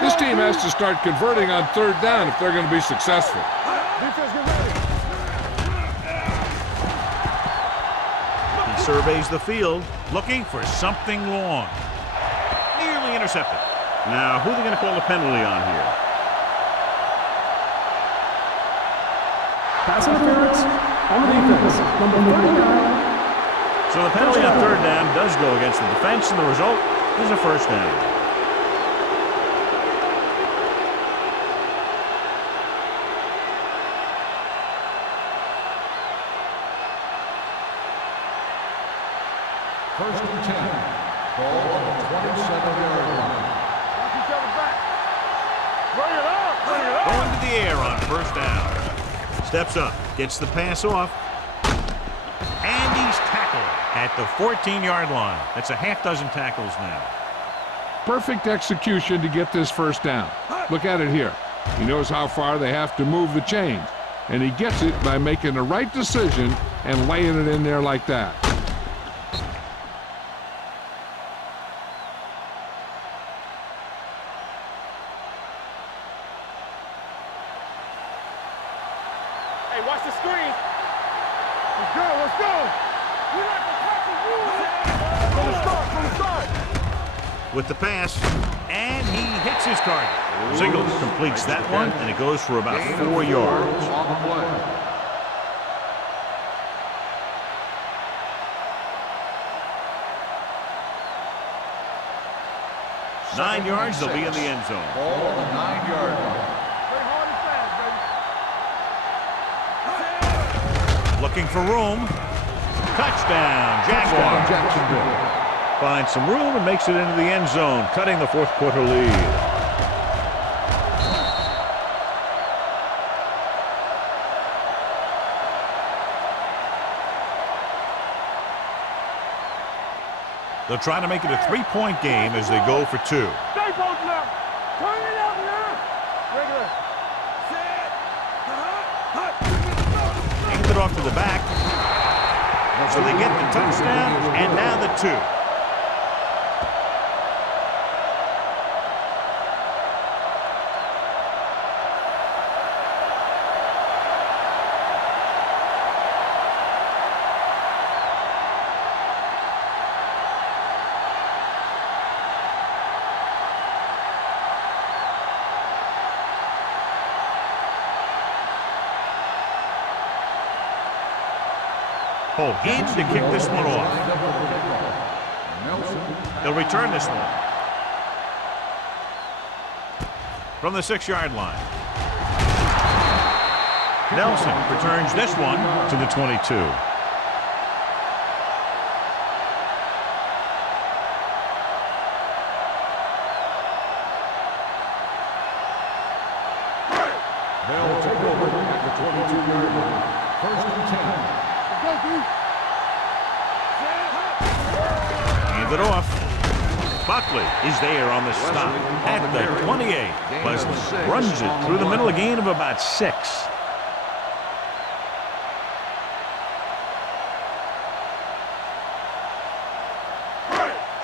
This team has to start converting on third down if they're going to be successful. Defense, get ready. Surveys the field, looking for something long. Nearly intercepted. Now, who are they going to call the penalty on here? Pass interference on the defense. Number 39. So the penalty on third down does go against the defense, and the result is a first down. First and 10. Ball on the 27-yard line. Watch each other back. Bring it up! Bring it up! Going to the air on first down. Steps up, gets the pass off, and he's tackled at the 14-yard line. That's a half dozen tackles now. Perfect execution to get this first down. Look at it here. He knows how far they have to move the chains, and he gets it by making the right decision and laying it in there like that. Hey, watch the screen. Let's go, let's go. We like to tackle rules. From the start. With the pass, and he hits his target. Singles completes that one, and it goes for about 4 yards. On the play. Nine yards, they'll be in the end zone. Ball on the 9-yard line. Play hard and fast, baby. Looking for room. Touchdown, Jaguars. Jacksonville. Finds some room and makes it into the end zone, cutting the fourth quarter lead. They'll try to make it a 3-point game as they go for 2. Stay posted up. Turn it up now. Regular. Hands it off to the back. So they get the touchdown, and now the 2. Pull in to kick this one off. They'll return this one. From the 6-yard line. Nelson returns this one to the 22. They'll take over at the 22-yard line. First and 10. Hands it off. Buckley is there on the stop at the 28. Leslie runs it through the middle, a gain of about 6.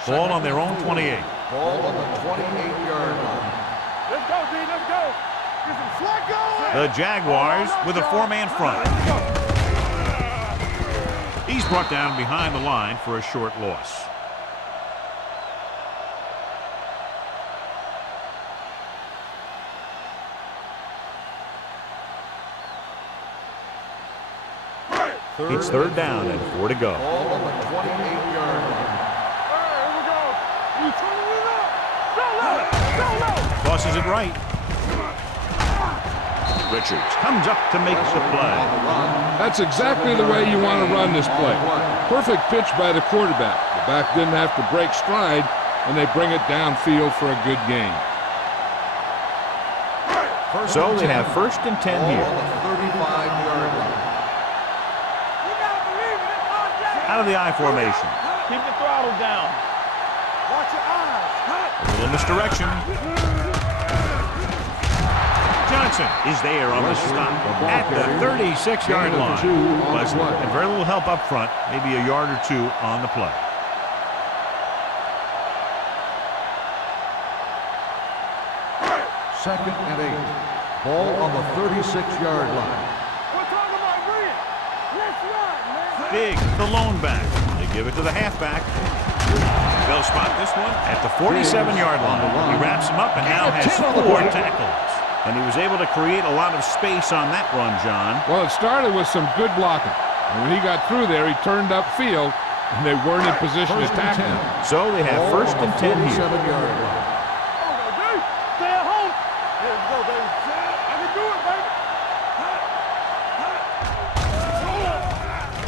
Ball on their own 28. Ball on the 28-yard line. Let's go, D. Let's go. Get some slack going. The Jaguars with a 4-man front. He's brought down behind the line for a short loss. It's third down and 4 to go. Ball on the 28-yard line. Here we go. You turning it up. Go low. Go low. Tosses it right. Richards comes up to make the play. That's exactly the way you want to run this play. Perfect pitch by the quarterback. The back didn't have to break stride, and they bring it downfield for a good gain. So they have first and 10 Ball here. on the 35-yard line. Out of the I formation. Keep the throttle down. Watch your eyes. A little misdirection. Johnson is there on the stop at the 36-yard line. Leslie had very little help up front, maybe a yard or two on the play. Second and 8. Ball on the 36-yard line. We're talking about Green. Let's run, man. Big, the lone back. They give it to the halfback. They'll spot this one at the 47-yard line. He wraps him up and now has 4 tackles. And he was able to create a lot of space on that run, John. Well, it started with some good blocking. And when he got through there, he turned upfield, and they weren't in position to tackle him. So they have first and 10 here. 47-yard line. Stay at home. Here we go, baby. I can do it, baby.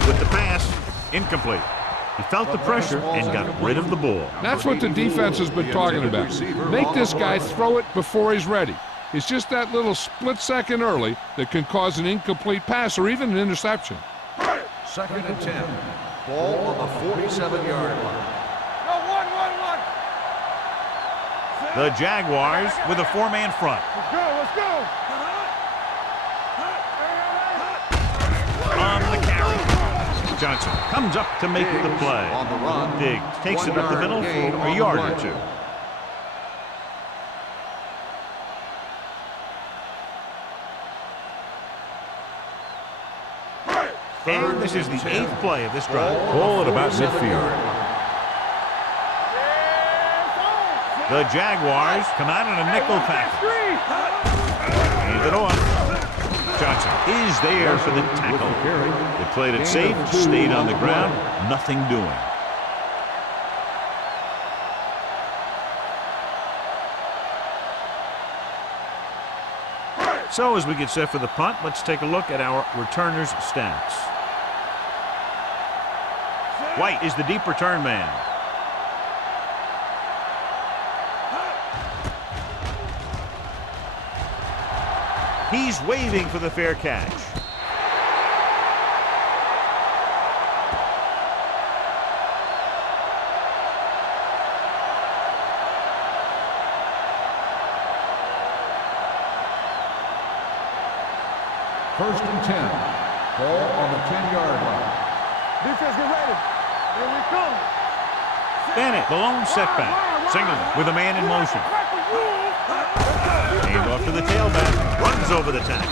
With the pass, incomplete. He felt the pressure and got rid of the ball. That's what the defense has been talking about. Make this guy throw it before he's ready. It's just that little split second early that can cause an incomplete pass or even an interception. Second and 10. Ball on the 47-yard line. The Jaguars with a 4-man front. Let's go, let's go. On the carry. Johnson comes up to make the play. On the run. Diggs takes it up the middle for a yard or 2. And this is the 8th play of this drive. Ball at about midfield. The Jaguars come out in a nickel package. Hands it off. Johnson is there for the tackle. They played it safe, stayed on the ground, nothing doing. So as we get set for the punt, let's take a look at our returners' stats. White is the deep return man. He's waving for the fair catch. First and 10. Ball on the 10-yard line. Defense, get ready. Here we come. Bennett, the lone setback. Singleton with a man in motion. Hand off to the tailback. Runs over the tackle.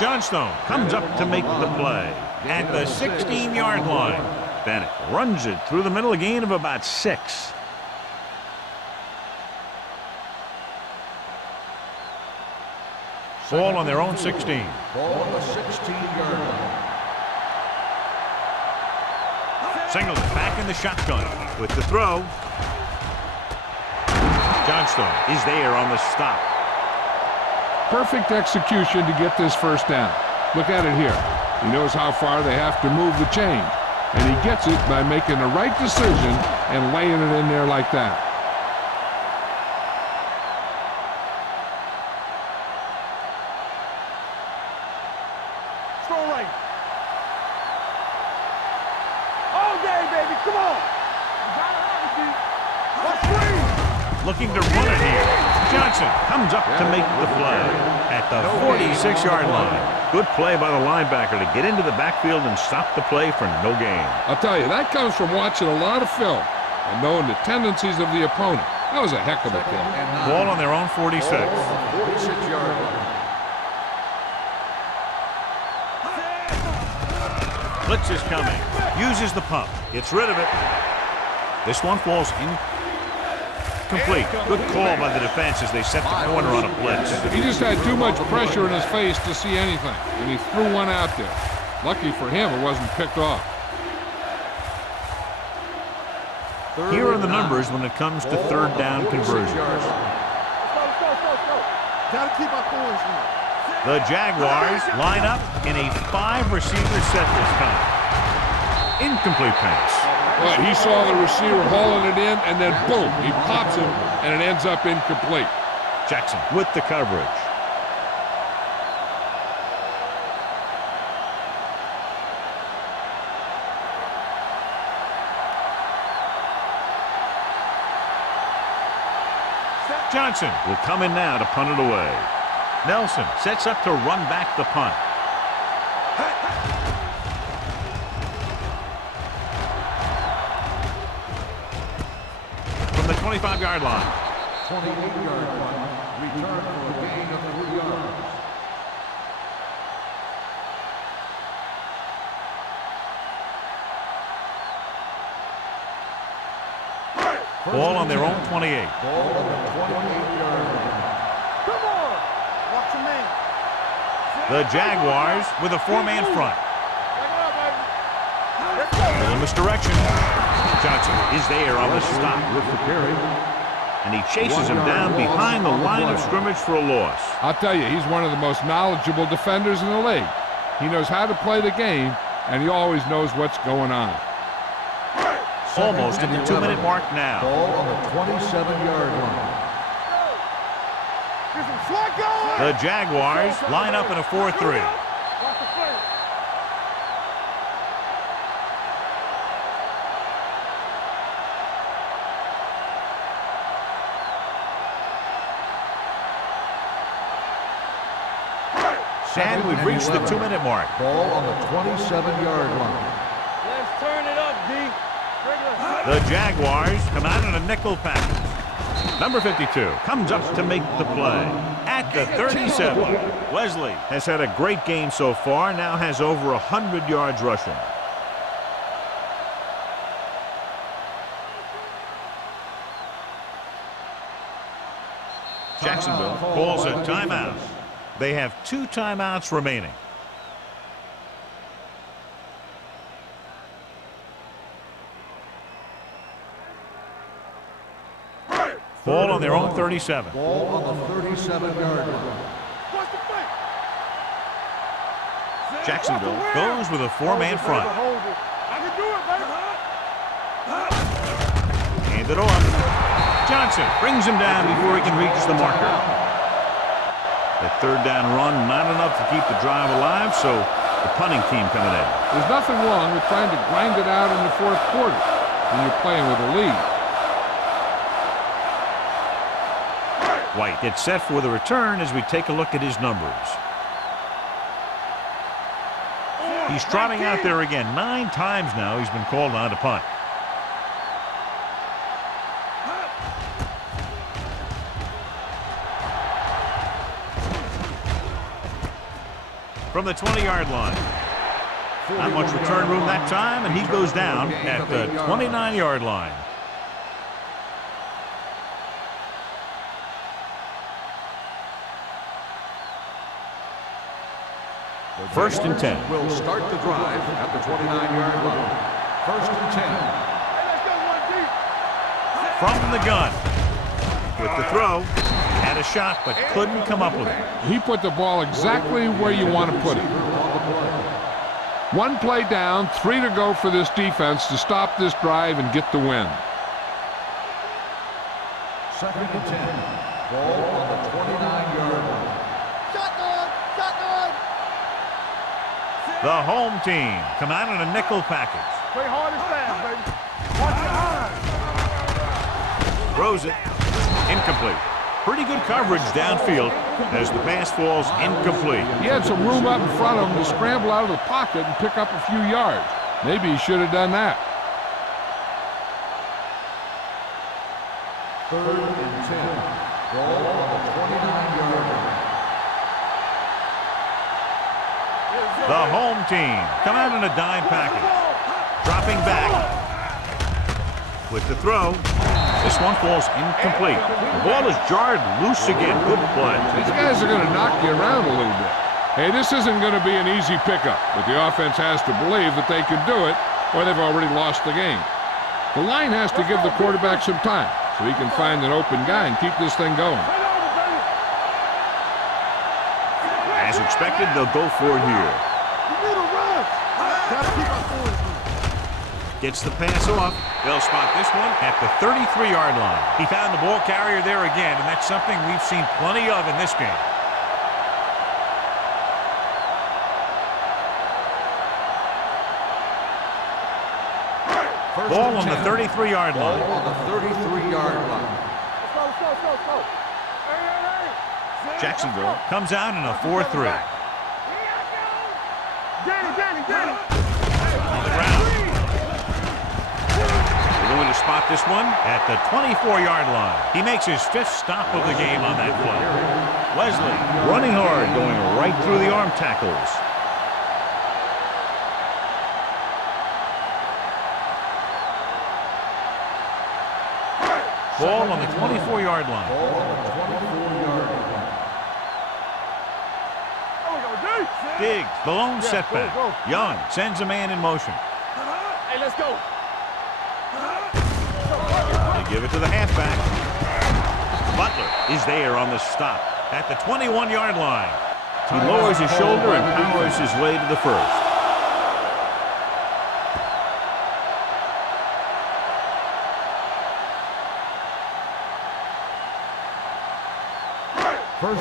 Johnstone comes up to make the play. At the 16-yard line. Bennett runs it through the middle, a gain of about 6. Ball on their own 16. Ball on the 16-yard line. Singles back in the shotgun with the throw. Johnstone is there on the stop. Perfect execution to get this first down. Look at it here. He knows how far they have to move the chain, and he gets it by making the right decision and laying it in there like that. Strong right. All day, baby. Come on. You gotta have it, D. Let's screen. Looking to run it here. Johnson comes up to make the play at the 46-yard line. Good play by the linebacker to get into the backfield and stop the play for no gain. I'll tell you, that comes from watching a lot of film and knowing the tendencies of the opponent. That was a heck of a play. Ball on their own 46. 46-yard line. Blitz is coming. Uses the pump. Gets rid of it. This one falls incomplete. Good call by the defense as they set the corner on a blitz. He just had too much pressure in his face to see anything, and he threw one out there. Lucky for him, it wasn't picked off. Here are the numbers when it comes to third down conversions. Let's go. Gotta keep our points in. The Jaguars line up in a 5-receiver set this time. Incomplete pass. Well, he saw the receiver hauling it in, and then boom, he pops him, and it ends up incomplete. Jackson with the coverage. Johnson will come in now to punt it away. Nelson sets up to run back the punt. From the 25-yard line. 28-yard line. Return for a gain of 3 yards. Ball on their own 28. Ball on the 28-yard line. Come on. Watch your man. The Jaguars with a 4-man front. Back it up, baby. Let's go. Little misdirection. Johnson is there on the stop with the carry. And he chases him down behind the line of scrimmage for a loss. I'll tell you, he's one of the most knowledgeable defenders in the league. He knows how to play the game, and he always knows what's going on. Almost at the 2-minute mark now. Ball on the 27-yard line. Get some slack going. The Jaguars line up in a 4-3. Watch the play. And we've reached the 2-minute mark. Ball on the 27-yard line. Let's turn it up, D. The Jaguars come out in a nickel package. Number 52 comes up to make the play at the 37. Wesley has had a great game so far, now has over 100 yards rushing. Jacksonville calls a timeout. They have 2 timeouts remaining. Ball on their own 37. Ball on the 37-yard line. Watch the play. Jacksonville goes with a 4-man front. I can do it, baby. Hand it off. Johnson brings him down before he can reach the marker. The third down run, not enough to keep the drive alive, so the punting team coming in. There's nothing wrong with trying to grind it out in the fourth quarter when you're playing with a lead. White gets set for the return as we take a look at his numbers. He's trotting out there again. 9 times now he's been called on to punt. From the 20-yard line. Not much return room that time, and he goes down at the 29-yard line. First and 10. Will start the drive at the 29-yard line. First and 10. Hey, let's go one deep. From the gun. With the throw. Had a shot, but couldn't come up with it. He put the ball exactly where you want to put it. One play down, 3 to go for this defense to stop this drive and get the win. Second and 10. Ball on the 29-yard line. Shotgun, shotgun. The home team come out in a nickel package. Play hard and fast, baby. Watch your eyes. Throws it. Incomplete. Pretty good coverage downfield as the pass falls incomplete. He had some room up in front of him to scramble out of the pocket and pick up a few yards. Maybe he should have done that. Third and 10. Ball on the 29-yard line. The home team come out in a dime package. Dropping back. With the throw. This one falls incomplete. The ball is jarred loose again. Good play. These guys are going to knock you around a little bit. Hey, this isn't going to be an easy pickup, but the offense has to believe that they can do it, or they've already lost the game. The line has to give the quarterback some time so he can find an open guy and keep this thing going. As expected, they'll go for it here. You need a rush. Gotta keep our forward. Gets the pass off. They'll spot this one at the 33-yard line. He found the ball carrier there again, and that's something we've seen plenty of in this game. Ball on the 33-yard line. Ball on the 33-yard line. Let's go. Hey. Jacksonville comes out in a 4-3. Danny. On the ground. They're going to spot this one at the 24-yard line. He makes his 5th stop of the game on that play. Wesley running hard, going right through the arm tackles. Ball on the 24-yard line. Ball on the 24-yard line. Diggs, the lone setback. Young sends a man in motion. Hey, let's go. They give it to the halfback. Butler is there on the stop at the 21-yard line. He lowers his shoulder and powers his way to the first.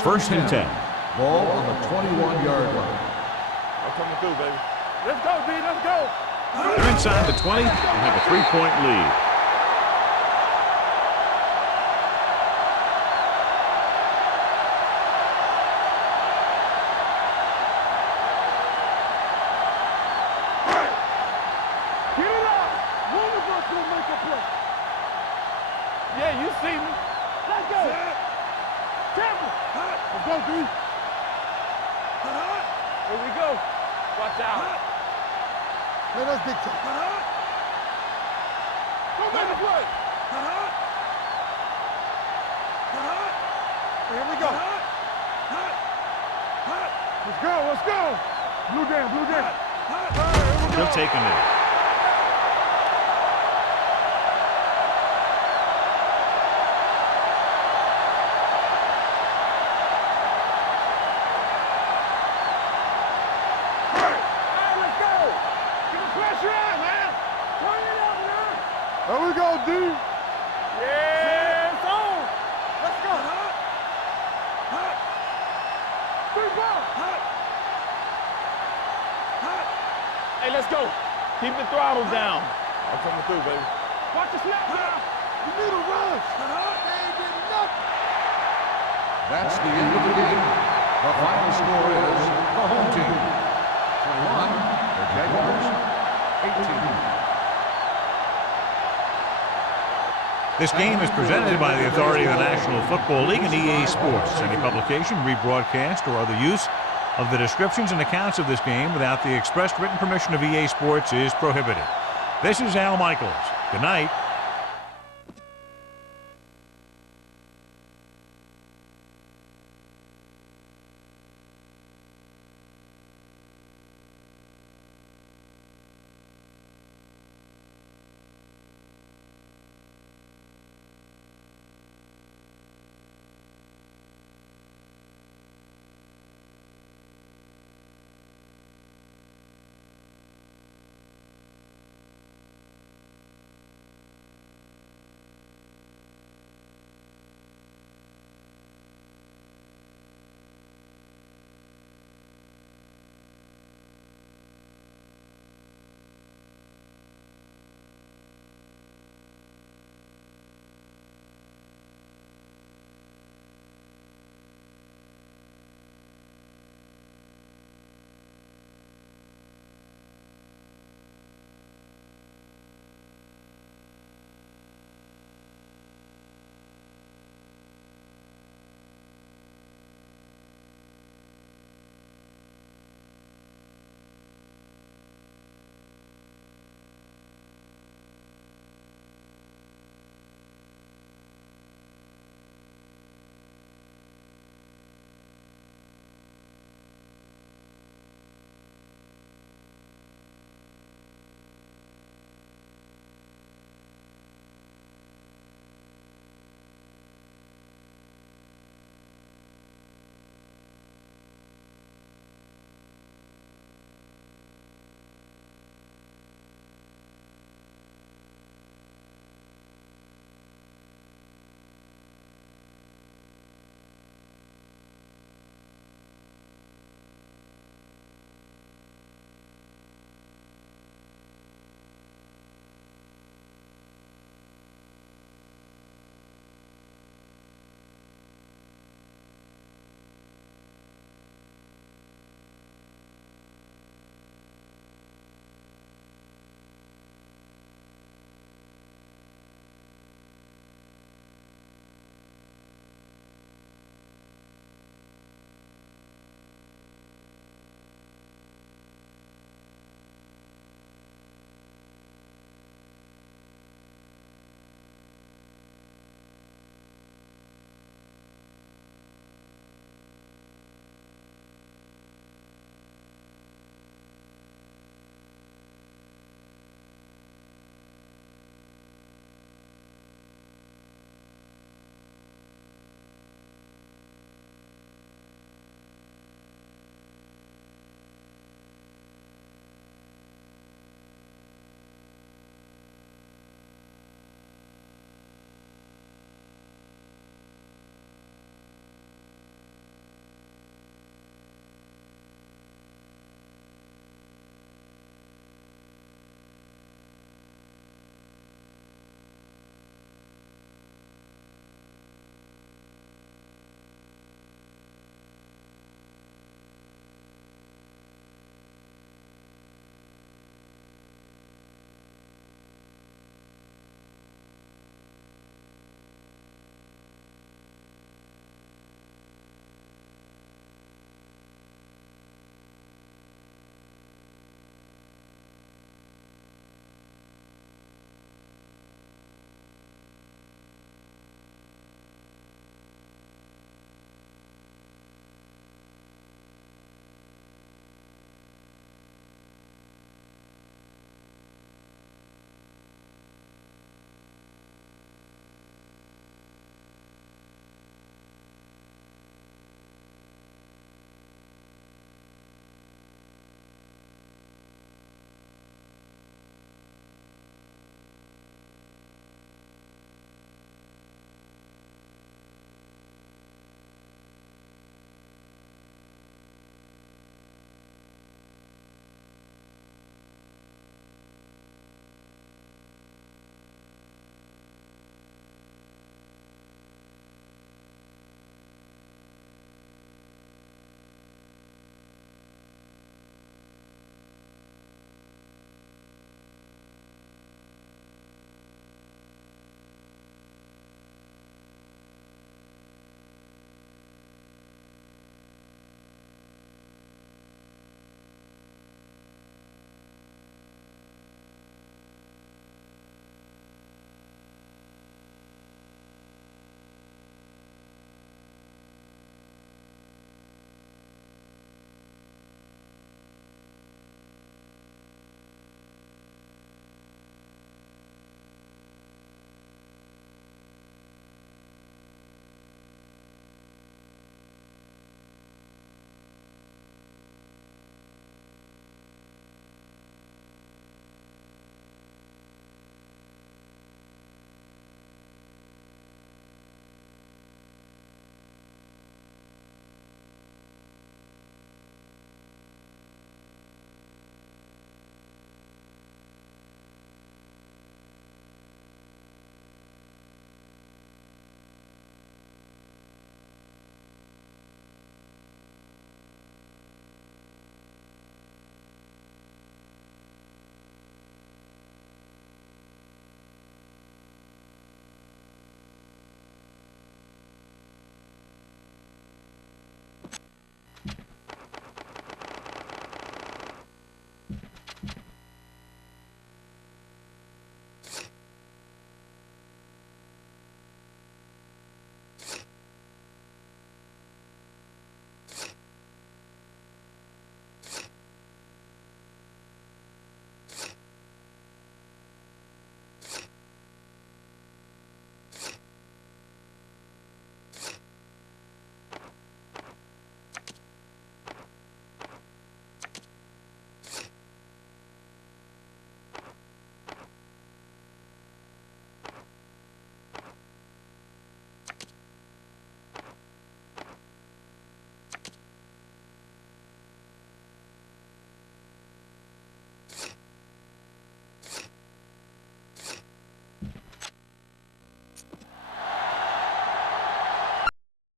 First and 10. Ball on the 21-yard line. I'm coming through, baby. Let's go, D. Let's go. They're inside the 20 and have a 3-point lead. Get it up. One of us will make a play. Yeah, you see me. Let's go. Careful. Let's go, D. Here we go. Watch out. Let us dictate. Go make the play. Here we go. Let's go. Blue down. He'll take a minute. There we go, D. Yeah, it's on. Let's go. Three ball. Hey, let's go. Keep the throttle down. I'm coming through, baby. Watch the snap now. You need a rush. They ain't getting nothing. That's the end of the game. The final score is the home team 21, the Jaguars 18. This game is presented by the authority of the National Football League and EA Sports. Any publication, rebroadcast, or other use of the descriptions and accounts of this game without the expressed written permission of EA Sports is prohibited. This is Al Michaels. Good night.